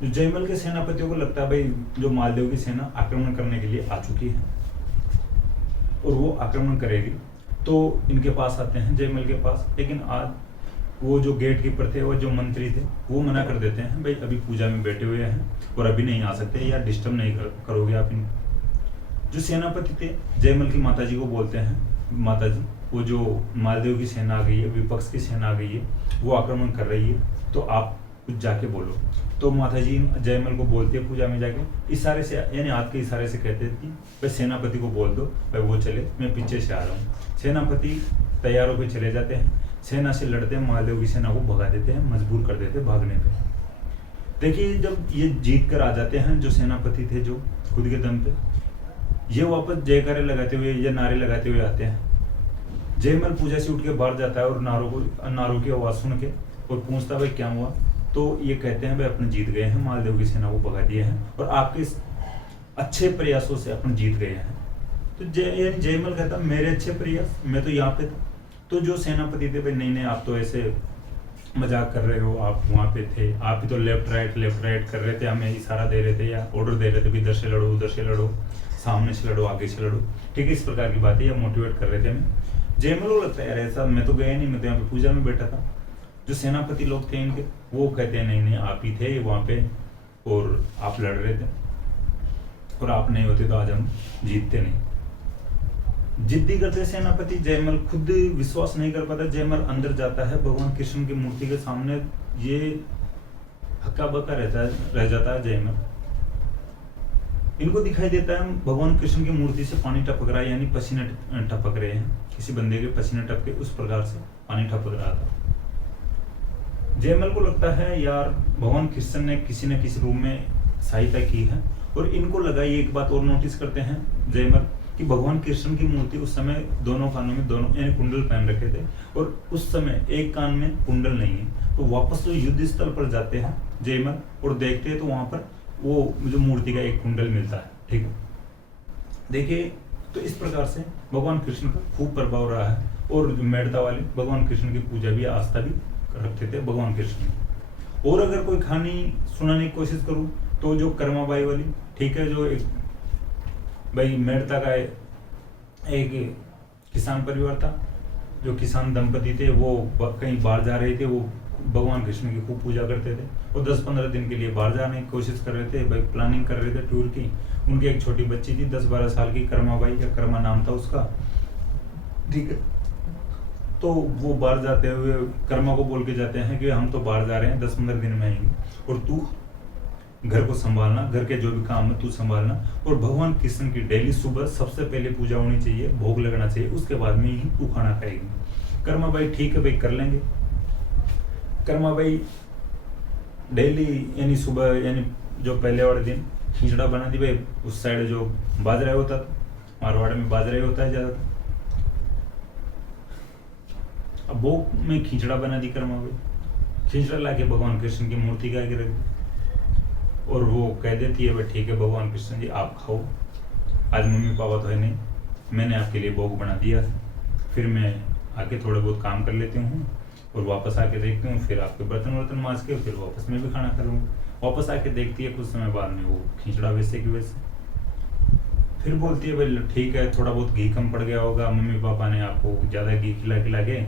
तो जयमल के सेनापतियों को लगता है भाई जो मालदेव की सेना आक्रमण करने के लिए आ चुकी है और वो आक्रमण करेगी, तो इनके पास आते हैं जयमल के पास। लेकिन आज वो जो गेट कीपर थे, वो जो मंत्री थे, वो मना कर देते हैं भाई अभी पूजा में बैठे हुए हैं और अभी नहीं आ सकते या डिस्टर्ब नहीं करोगे आप इनको। जो सेनापति थे जयमल की माताजी को बोलते हैं, माताजी वो जो मालदेव की सेना आ गई है, विपक्ष की सेना आ गई है, वो आक्रमण कर रही है, तो आप कुछ जाके बोलो। तो माताजी जयमल को बोलती है पूजा में जाके, इशारे से यानी हाथ के इशारे से कहते थे भाई सेनापति को बोल दो भाई वो चले, मैं पीछे से आ रहा हूँ। सेनापति तैयार होकर चले जाते हैं, सेना से लड़ते हैं, मालदेव की सेना को भगा देते हैं, मजबूर कर देते हैं भागने पे। देखिए, जब ये जीत कर आ जाते हैं जो सेनापति थे जो खुद के दम पे, ये वापस जयकारे लगाते हुए या नारे लगाते हुए आते हैं। जयमल पूजा से उठ के बाहर जाता है और नारों की आवाज सुन के और पूछता भाई क्या हुआ, तो ये कहते हैं भाई अपने जीत गए हैं, मालदेव की सेना को भगा दिए हैं और आपके अच्छे प्रयासों से अपन जीत गए हैं। तो जयमल कहता मेरे अच्छे प्रयास, मैं तो यहाँ पे था। तो जो सेनापति थे भाई नहीं आप तो ऐसे मजाक कर रहे हो, आप वहाँ पे थे, आप ही तो लेफ्ट राइट कर रहे थे, हमें इशारा दे रहे थे या ऑर्डर दे रहे थे भी इधर से लड़ो, उधर से लड़ो, सामने से लड़ो, आगे से लड़ो, ठीक है। इस प्रकार की बातें या मोटिवेट कर रहे थे हमें। जयमल को लगता है यार ऐसा मैं तो गया नहीं, मैं तो यहाँ पे पूजा में बैठा था। जो सेनापति लोग थे इनके, वो कहते हैं नहीं आप ही थे वहाँ पे और आप लड़ रहे थे और आप नहीं होते तो आज हम जीतते नहीं। जिद्दी करते सेनापति, जयमल खुद विश्वास नहीं कर पाता। जयमल अंदर जाता है भगवान कृष्ण की मूर्ति के सामने, ये हक्का बक्का रह जाता है जयमल। इनको दिखाई देता है भगवान कृष्ण की मूर्ति से पानी टपक रहा है, यानी पसीना टपक रहे हैं, किसी बंदे के पसीने टपके उस प्रकार से पानी टपक रहा था। जयमल को लगता है यार भगवान कृष्ण ने किसी न किसी रूप में सहायता की है, और इनको लगा, ये एक बात और नोटिस करते हैं जयमल कि भगवान कृष्ण की मूर्ति उस समय दोनों कानों में दोनों यानी कुंडल पहन रखे थे, और उस समय एक कान में कुंडल नहीं है। तो वापस तो युद्ध स्थल पर जाते हैं जयमल और देखते हैं तो वहां पर वो जो मूर्ति का एक कुंडल मिलता है। ठीक है, देखिए तो इस प्रकार से भगवान कृष्ण का खूब प्रभाव रहा है, और मेड़ता वाले भगवान कृष्ण की पूजा भी आस्था भी रखते थे भगवान कृष्ण। और अगर कोई कहानी सुनाने की कोशिश करूं तो जो कर्माबाई वाली, ठीक है, जो एक भाई मेड़ता का एक किसान परिवार था, जो किसान दंपति थे, वो कहीं बाहर जा रहे थे, वो भगवान कृष्ण की खूब पूजा करते थे, और 10-15 दिन के लिए बाहर जाने की कोशिश कर रहे थे, भाई प्लानिंग कर रहे थे टूर की। उनकी एक छोटी बच्ची थी 10-12 साल की, कर्माबाई का कर्मा नाम था उसका, ठीक है। तो वो बाहर जाते हुए कर्मा को बोल के जाते हैं कि हम तो बाहर जा रहे हैं, 10-15 दिन में आएंगे, और तू घर को संभालना, घर के जो भी काम है तू संभालना, और भगवान कृष्ण की डेली सुबह सबसे पहले पूजा होनी चाहिए, भोग लगना चाहिए, उसके बाद में ही तू खाना खाएगी। कर्माबाई ठीक है भाई, कर लेंगे। कर्माबाई डेली यानी सुबह यानी जो पहले वाले दिन खिचड़ा बना दी भाई, उस साइड जो बाजरा होता था, मारवाड़ में बाजरा होता है ज्यादातर, अब वो में खिचड़ा बना दी कर्माबाई, खिचड़ा लाके भगवान कृष्ण की मूर्ति के आगे रख दी, और वो कह देती है भाई ठीक है भगवान कृष्ण जी आप खाओ, आज मम्मी पापा तो है नहीं, मैंने आपके लिए भोग बना दिया, फिर मैं आके थोड़े बहुत काम कर लेती हूँ और वापस आके देखती हूँ, फिर आपके बर्तन वर्तन मांज के फिर वापस मैं भी खाना खा लूँगा। वापस आके देखती है कुछ समय बाद में वो खिचड़ा वैसे की वैसे, फिर बोलती है भाई ठीक है थोड़ा बहुत घी कम पड़ गया होगा, मम्मी पापा ने आपको ज़्यादा घी खिला के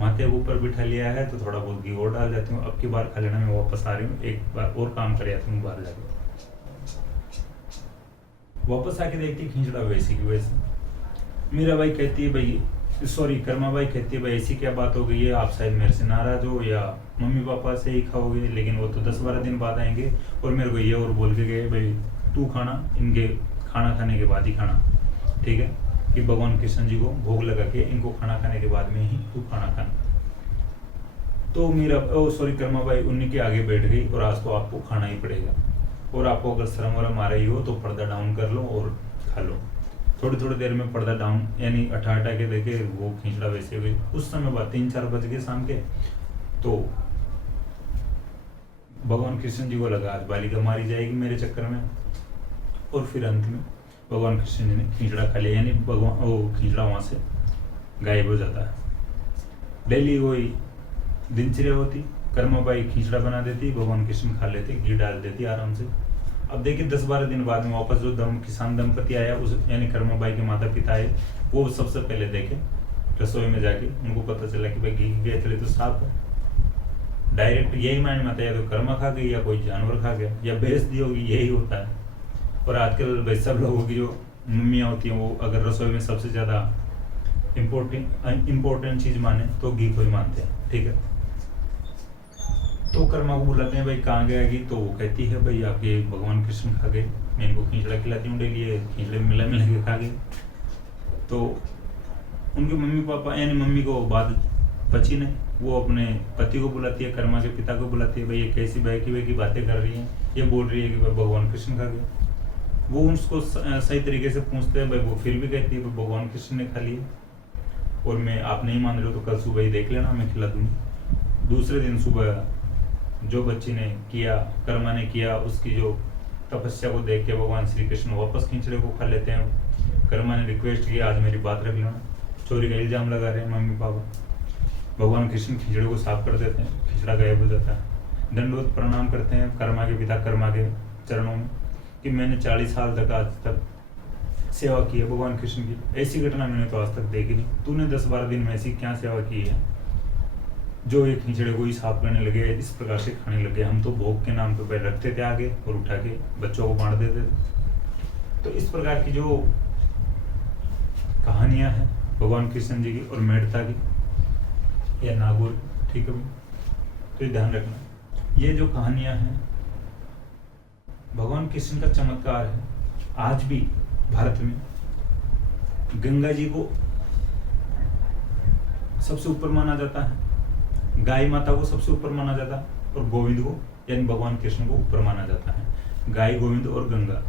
माथे के ऊपर बिठा लिया है, तो थोड़ा बहुत घी और डाल जाती हूँ, अब की बार खा लेना, मैं वापस आ रही हूँ, एक बार और काम कर आती हूँ बाहर जाके। वापस आके देखती खिचड़ा वैसी की वैसे। मीरा बाई कहती है भाई, सॉरी कर्माबाई कहती है भाई ऐसी क्या बात हो गई है, आप शायद मेरे से नाराज हो या मम्मी पापा से ही खाओगे, लेकिन वो तो 10-12 दिन बाद आएंगे, और मेरे को ये और बोल के गए भाई तू खाना, इनके खाना खाने के बाद ही खाना, ठीक है, कि भगवान कृष्ण जी को भोग लगा के इनको खाना खाने के बाद में ही तू खाना खाना। तो मेरा सॉरी कर्माबाई उन्हीं के आगे बैठ गई, और आज तो आपको खाना ही पड़ेगा, और आपको अगर शर्म वरम आ रही हो तो पर्दा डाउन कर लो और खा लो। थोड़ी देर में पर्दा डाउन यानी हटा के देखे वो खिचड़ा वैसे हुई। उस समय बाद 3-4 बज गए शाम के, तो भगवान कृष्ण जी को लगा आज बालिका मारी जाएगी मेरे चक्कर में, और फिर अंत में भगवान कृष्ण जी ने खिचड़ा खा लिया, यानी भगवान वो खिचड़ा वहां से गायब हो जाता है। डेली वही दिनचर्या होती, कर्माबाई खिचड़ा बना देती, भगवान कृष्ण खा लेते, घी डाल देती आराम से। अब देखिए 10-12 दिन बाद में वापस जो किसान दंपति आया, उस यानी कर्माबाई के माता पिता आए, वो सबसे पहले देखे रसोई में जाके, उनको पता चला कि भाई घी गए थे तो साफ है। डायरेक्ट यही माइंड में आता है, या तो कर्मा खा गई या कोई जानवर खा गया या भैंस दी होगी, यही होता है। और आजकल भाई सब लोगों की जो मम्मियाँ होती हैं, वो अगर रसोई में सबसे ज़्यादा इम्पोर्टेंट चीज़ माने तो घी को ही मानते हैं, ठीक है। तो कर्मा को बुलाते हैं भाई कहाँ गया घी, तो वो कहती है भाई आपके भगवान कृष्ण खा गए, मैं इनको खिचड़ा खिलाती हूँ डेली, खिचड़े में मिला के खा गए। तो उनके मम्मी पापा यानी मम्मी को बात पची नहीं, वो अपने पति को बुलाती है, कर्मा के पिता को बुलाती है, भाई ये कैसी बहकी की बातें कर रही हैं, ये बोल रही है कि भाई भगवान कृष्ण खा गए। वो उसको सही तरीके से पूछते हैं भाई, वो फिर भी कहती है भाई भगवान कृष्ण ने खा लिया, और मैं आप नहीं मान रहे हो तो कल सुबह ही देख लेना, मैं खिला दूंगी। दूसरे दिन सुबह जो बच्ची ने किया, कर्मा ने किया, उसकी जो तपस्या को देख के भगवान श्री कृष्ण वापस खिचड़े को खा लेते हैं। कर्मा ने रिक्वेस्ट की आज मेरी बात रख लेना, चोरी का इल्जाम लगा रहे हैं मम्मी पापा। भगवान कृष्ण खिचड़े को साफ कर देते हैं, खिचड़ा गायब हो जाता है। दंडवत प्रणाम करते हैं कर्मा के पिता कर्मा के चरणों में कि मैंने 40 साल तक आज तक सेवा की है भगवान कृष्ण की, ऐसी घटना मैंने तो आज तक देखी नहीं, तूने 10-12 दिन में ऐसी क्या सेवा की है जो एक खिचड़े को ही साफ करने लगे, इस प्रकार से खाने लगे। हम तो भोग के नाम पे पहले रखते थे आगे और उठा के बच्चों को बांट देते थे। तो इस प्रकार की जो कहानियां हैं भगवान कृष्ण जी की और मेड़ता की या नागौर, ठीक है, तो ये ध्यान रखना, ये जो कहानियां हैं भगवान कृष्ण का चमत्कार है आज भी भारत में गंगा जी को सबसे ऊपर माना जाता है, गाय माता को सबसे ऊपर माना जाता है, और गोविंद को यानी भगवान कृष्ण को ऊपर माना जाता है। गाय, गोविंद और गंगा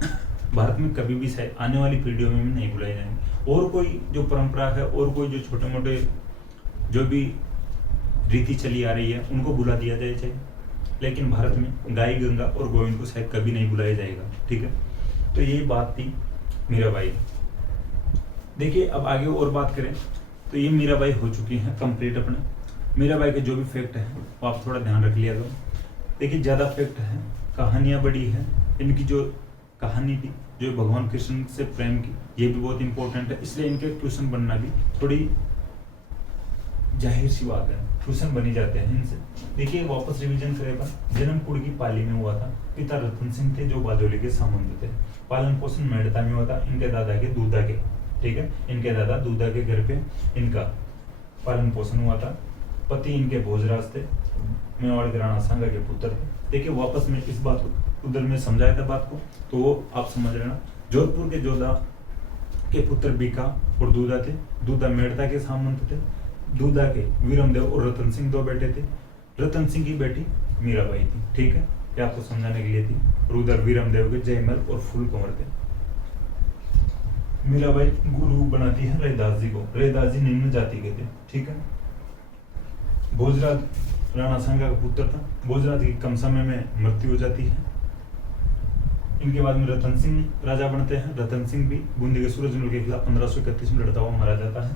भारत में कभी भी शायद आने वाली पीढ़ियों में भी नहीं भुलाई जाएंगे। और कोई जो परंपरा है और कोई जो छोटे मोटे जो भी रीति चली आ रही है उनको बुला दिया जाए चाहिए, लेकिन भारत में गाय, गंगा और गोविंद को शायद कभी नहीं बुलाया जाएगा। ठीक है, तो यही बात थी मीराबाई। देखिए अब आगे और बात करें तो ये मीराबाई हो चुकी हैं कंप्लीट। अपने मीराबाई के जो भी फैक्ट है वो आप थोड़ा ध्यान रख लिया करो। देखिए ज़्यादा फैक्ट है, कहानियाँ बड़ी है, इनकी जो कहानी थी जो भगवान कृष्ण से प्रेम की, ये भी बहुत इंपॉर्टेंट है, इसलिए इनके ट्यूशन बनना भी थोड़ी जाहिर सी बात है, ट्यूशन बनी जाते हैं इनसे। देखिए वापस रिवीजन करेगा, जन्म कुड़की पाली में हुआ था। पिता रतन सिंह थे जो बादोली के सामंत थे। पालन पोषण मेड़ता में हुआ था, इनके दादा के दूधा के, ठीक है, इनके दादा दूधा के घर पे इनका पालन पोषण हुआ था। पति इनके भोजराज थे, मेवाड़ के राणा सांगा के पुत्र थे। देखिए वापस में इस बात को उधर में समझाया था बात को, तो वो आप समझ लेना। जोधपुर के जोधा के पुत्र बीका और दूधा थे। दूधा मेड़ता के सामंत थे। दूधा के वीरमदेव और रतन सिंह दो बेटे थे। रतन सिंह की बेटी मीराबाई थी। ठीक है, ये आपको समझाने के लिए थी। और उधर वीरमदेव के जयमल और फूल कंवर थे। मीराबाई गुरु बनाती है रैदास जी को। रैदास जी निम्न जाति के थे। ठीक है, भोजराज राणा सांगा का पुत्र था। भोजराज की कम समय में मृत्यु हो जाती है। इनके बाद में रतन सिंह राजा बनते हैं। रतन सिंह भी बूंदी के सूरजमल के खिलाफ 1531 में लड़ता हुआ मारा जाता है।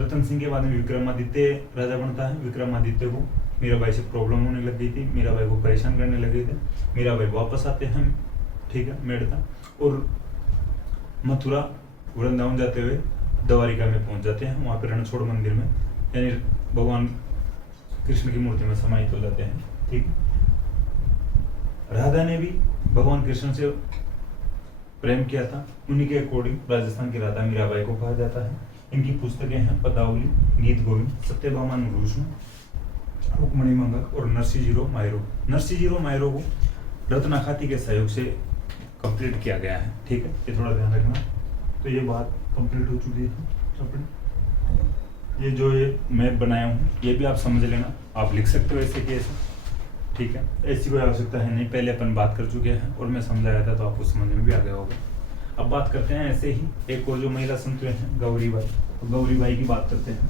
रतन सिंह के बाद में विक्रमादित्य राजा बनता है। विक्रमादित्य को मीराबाई से प्रॉब्लम होने लग गई थी, मीराबाई को परेशान करने लगे थे। मीराबाई वापस आते हैं, ठीक है, मेड़ता, और मथुरा वृंदावन जाते हुए द्वारिका में पहुंच जाते हैं। वहां पर रणछोड़ मंदिर में यानी भगवान कृष्ण की मूर्ति में समाहित हो जाते हैं। ठीक, राधा ने भी भगवान कृष्ण से प्रेम किया था। उन्हीं के अकॉर्डिंग राजस्थान की राधा मीराबाई को कहा जाता है। इनकी पुस्तकें हैं पदावली, गीत गोविंद, सत्यभामा नुरुष्ण, रुक्मणी मंगल और नरसिंह मायरो। नरसिंह मायरो को रत्ना खाती के सहयोग से कंप्लीट किया गया है। ठीक है, ये थोड़ा ध्यान रखना। तो ये बात कंप्लीट हो चुकी है अपनी। ये जो ये मैप बनाया हूँ ये भी आप समझ लेना, आप लिख सकते हो ऐसे कि ऐसे। ठीक है, ऐसी कोई आवश्यकता है नहीं, पहले अपन बात कर चुके हैं और मैं समझाया था तो आपको समझ में भी आ गया होगा। अब बात करते हैं ऐसे ही एक और जो महिला संत हैं गौरीबाई। तो गौरीबाई की बात करते हैं।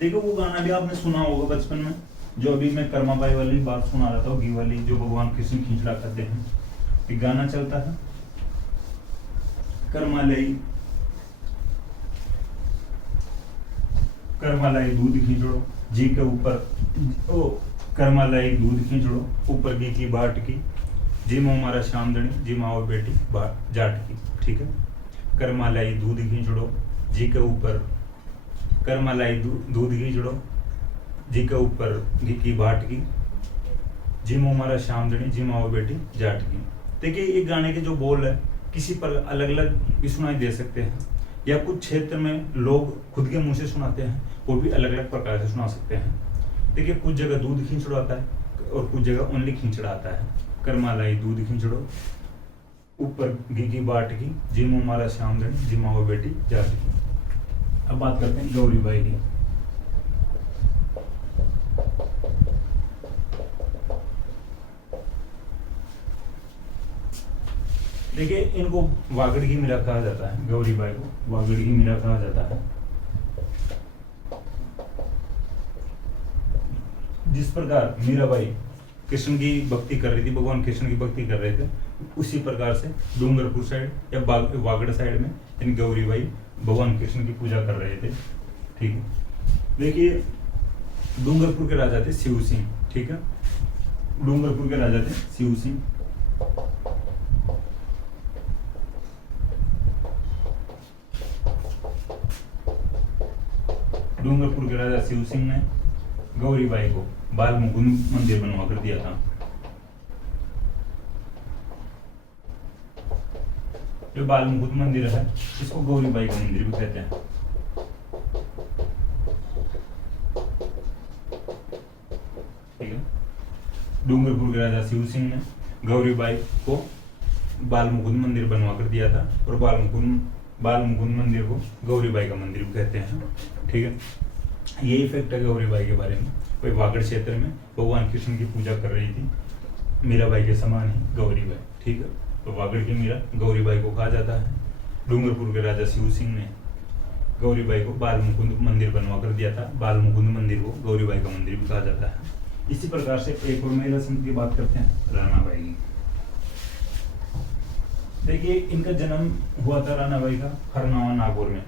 देखो वो गाना भी आपने सुना होगा बचपन में, जो अभी मैं कर्माबाई वाली बात सुना रहा था, घी वाली, जो भगवान कृष्ण खींचड़ा करते हैं। एक गाना चलता है, कर्मालाई दूध खींचड़ो जी के ऊपर, ओ कर्मालाई दूध खींचड़ो ऊपर घी की बाट की, जी में हमारा श्यामदणी जी माओ बेटी जाट की। ठीक है, कर्मालाई दूध खींचड़ो जी के ऊपर, कर्मालाई दूध खींचड़ो जी के ऊपर घी की बाट की, जी में हमारा श्यामदणी जी माओ बेटी जाट की। देखिए ये गाने के जो बोल है किसी पर अलग अलग भी सुनाई दे सकते हैं, या कुछ क्षेत्र में लोग खुद के मुंह से सुनाते हैं, वो भी अलग अलग प्रकार से सुना सकते हैं। देखिए कुछ जगह दूध खींचड़ो आता है और कुछ जगह ओनली खींचड़ा आता है। कर्मालाई दूध खींचड़ो ऊपर घी की बाट की, जी में हमारा श्यामदणी जी माओ बेटी जाट की। अब बात करते हैं गौरीबाई की। देखिए इनको वागड़ की मीरा कहा जाता है। गौरीबाई को वागड़ की मीरा कहा जाता है। जिस प्रकार मीराबाई कृष्ण की भक्ति कर रही थी, भगवान कृष्ण की भक्ति कर रहे थे, उसी प्रकार से डूंगरपुर साइड या वागड़ साइड में इन गौरीबाई भगवान कृष्ण की पूजा कर रहे थे। ठीक है, देखिए डूंगरपुर के राजा थे शिव सिंह। ठीक है, डूंगरपुर के राजा थे शिव सिंह। डूंगरपुर के राजा शिव सिंह ने गौरीबाई को बाल मुकुंद मंदिर बनवा कर दिया था। जो बाल मुकुंद मंदिर है इसको गौरीबाई का मंदिर भी कहते हैं। डूंगरपुर के राजा शिव सिंह ने गौरीबाई को बाल मुकुंद मंदिर बनवा कर दिया था, और बाल मुकुंद मंदिर को गौरीबाई का मंदिर भी कहते हैं। ठीक है, यही फैक्ट है गौरीबाई के बारे में। कोई वागड़ क्षेत्र में भगवान कृष्ण की पूजा कर रही थी, मीराबाई के समान ही गौरीबाई। ठीक है, तो वागड़ की मीरा गौरीबाई को कहा जाता है। डूंगरपुर के राजा शिव सिंह ने गौरीबाई को बाल मुकुंद मंदिर बनवा कर दिया था, बाल मुकुंद मंदिर को गौरीबाई का मंदिर भी कहा जाता है। इसी प्रकार से एक और महिला संत की बात करते हैं, रानाबाई की। देखिए, इनका जन्म हुआ था रानाबाई का हरनावा नागौर में।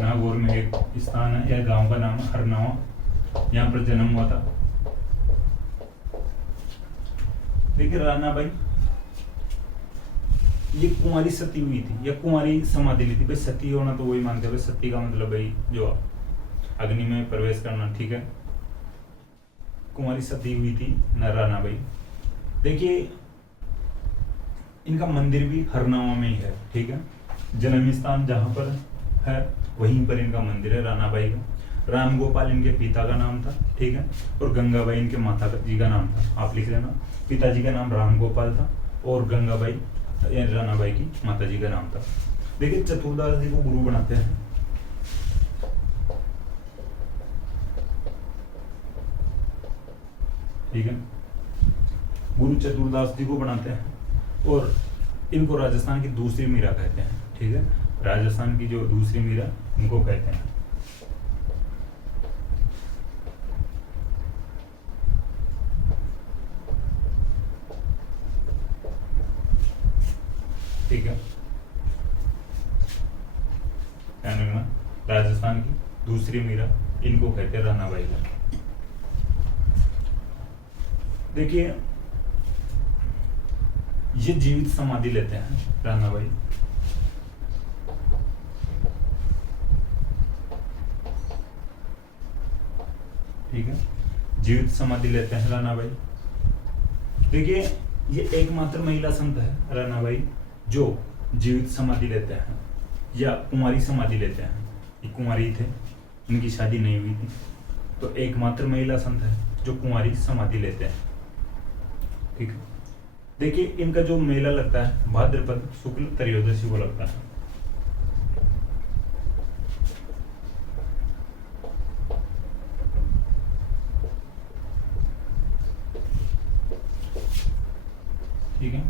नागौर में एक स्थान है या गांव का नाम है हरनावा, यहाँ पर जन्म हुआ था। देखिए, रानाबाई ये कुंवारी सती हुई थी या कुंवारी समाधि ली थी। भाई सती होना तो वही मानते हैं, सती का मतलब भाई जो अग्नि में प्रवेश करना। ठीक है, कुंवारी सती हुई थी न रानाबाई। देखिए, इनका मंदिर भी हरनावा में ही है। ठीक है, जन्म स्थान जहां पर है वहीं पर इनका मंदिर है रानाबाई का। राम गोपाल इनके पिता का नाम था। ठीक है, और गंगाबाई इनके माता जी का नाम था। आप लिख लेना, पिताजी का नाम राम गोपाल था और गंगाबाई रानाबाई की माता जी का नाम था। देखिए, चतुरदास जी को गुरु बनाते हैं। ठीक है, गुरु चतुरदास जी को बनाते हैं और इनको राजस्थान की दूसरी मीरा कहते हैं। ठीक है, राजस्थान की जो दूसरी मीरा इनको कहते हैं। ठीक है, ध्यान रखना, राजस्थान की दूसरी मीरा इनको कहते हैं रानाबाई का। देखिए, ये जीवित समाधि लेते हैं रानाबाई। ठीक है, जीवित समाधि लेते हैं रानाबाई। देखिए, ये एकमात्र महिला संत है रानाबाई जो जीवित समाधि लेते हैं या कुंवारी समाधि लेते हैं। ये कुंवारी थे, इनकी शादी नहीं हुई थी, तो एकमात्र महिला संत है जो कुंवारी समाधि लेते हैं। ठीक है, देखिए, इनका जो मेला लगता है भाद्रपद शुक्ल त्रयोदशी को लगता है। ठीक है,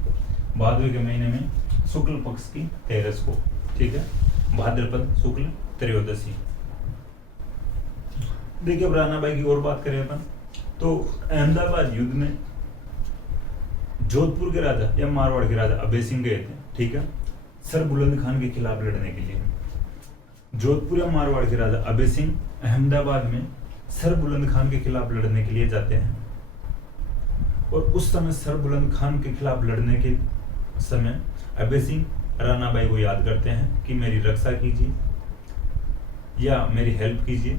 भाद्र के महीने में शुक्ल पक्ष की 13 को। ठीक है, भाद्रपद शुक्ल त्रयोदशी। देखिए, अब रानाबाई की और बात करें अपन तो अहमदाबाद युद्ध में जोधपुर के राजा या मारवाड़ के राजा अभय सिंह गए थे। ठीक है, सर बुलंद खान के खिलाफ लड़ने के लिए। जोधपुर या मारवाड़ के राजा अभय सिंह अहमदाबाद में सर बुलंद खान के खिलाफ लड़ने के लिए जाते हैं, और उस समय सर बुलंद खान के खिलाफ लड़ने के समय अभय सिंह रानाबाई को याद करते हैं कि मेरी रक्षा कीजिए या मेरी हेल्प कीजिए।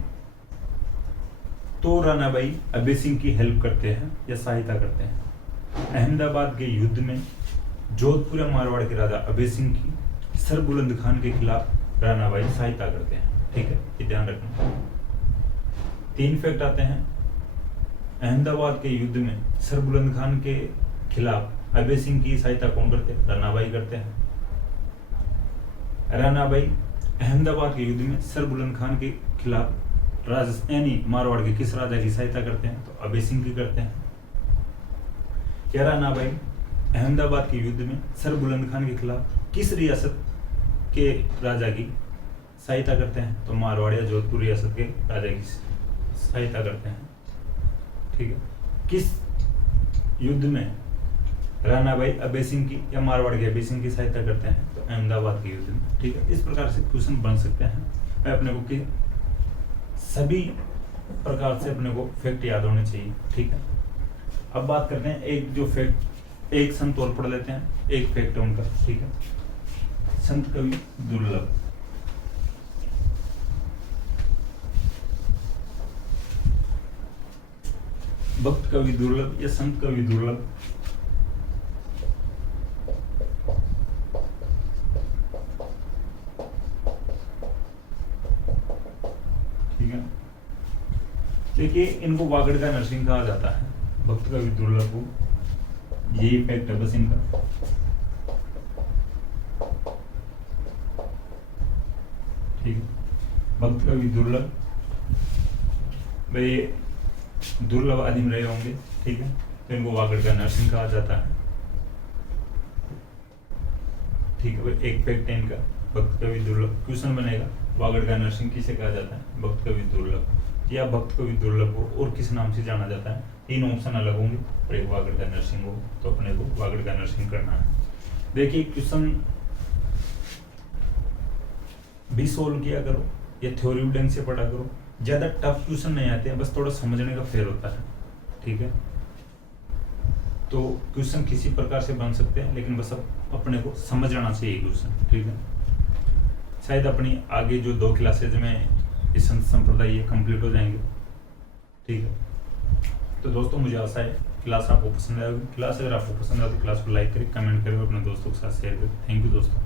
तो रानाबाई अभय सिंह की हेल्प करते हैं या सहायता करते हैं। अहमदाबाद के युद्ध में जोधपुर या मारवाड़ के राजा अभय सिंह की सर बुलंद खान के खिलाफ रानाबाई सहायता करते हैं। ठीक है, ये ध्यान रखना। 3 फैक्ट आते हैं। अहमदाबाद के युद्ध में सर बुलंद खान के खिलाफ अभय सिंह की सहायता कौन करते हैं? रानाबाई करते हैं। रानाबाई अहमदाबाद के युद्ध में सर बुलंद खान के खिलाफ यानी मारवाड़ के किस राजा की सहायता करते हैं? तो अभय सिंह की करते हैं। क्या रानाबाई अहमदाबाद के युद्ध में सर बुलंद खान के खिलाफ किस रियासत के राजा की सहायता करते हैं? तो मारवाड़ या जोधपुर रियासत के राजा की सहायता करते हैं। ठीक है, किस युद्ध में रानाबाई अभय सिंह की या मारवाड़ के अभय सिंह की सहायता करते हैं? तो अहमदाबाद के युद्ध में। ठीक है, इस प्रकार से क्वेश्चन बन सकते हैं। अपने को कि सभी प्रकार से अपने को फैक्ट याद होने चाहिए। ठीक है, अब बात करते हैं एक जो फैक्ट, एक संत और पढ़ लेते हैं, एक फैक्ट है उनका। ठीक है, संत कवि दुर्लभ। भक्त कवि दुर्लभ या संत कवि दुर्लभ देखिए इनको वागड़ का नरसिंह कहा जाता है, भक्त कवि दुर्लभ को, यही इफेक्ट है बस इनका। ठीक है, भक्त कवि दुर्लभ, भाई दुर्लभ आदि में रहे होंगे। ठीक है, तो इनको वागड़ का नरसिंह कहा जाता है। ठीक है, एक इफेक्ट है इनका, भक्त कवि दुर्लभ। क्वेश्चन बनेगा वागड़ का नरसिंह किसे कहा जाता है? भक्त कवि दुर्लभ, या भक्त कवि दुर्लभ को और किस नाम से जाना जाता है? 3 ऑप्शन अलग होंगे और एक वागड़ का नरसिंह हो, तो अपने को वागड़ का नरसिंह करना है। देखिए क्वेश्चन भी सोल्व किया करो या थ्योरी ढंग से पढ़ा करो, ज्यादा टफ क्वेश्चन नहीं आते हैं, बस थोड़ा समझने का फेर होता है। ठीक है, तो क्वेश्चन किसी प्रकार से बन सकते हैं, लेकिन बस अपने को समझ आना चाहिए क्वेश्चन। ठीक है, शायद अपनी आगे जो 2 क्लासेज में इस संत संप्रदाय ये कंप्लीट हो जाएंगे। ठीक है, तो दोस्तों मुझे आशा है क्लास आपको पसंद आएगी। क्लास अगर आपको पसंद आए तो क्लास को लाइक करें, कमेंट करें और अपने दोस्तों के साथ शेयर करें। थैंक यू दोस्तों।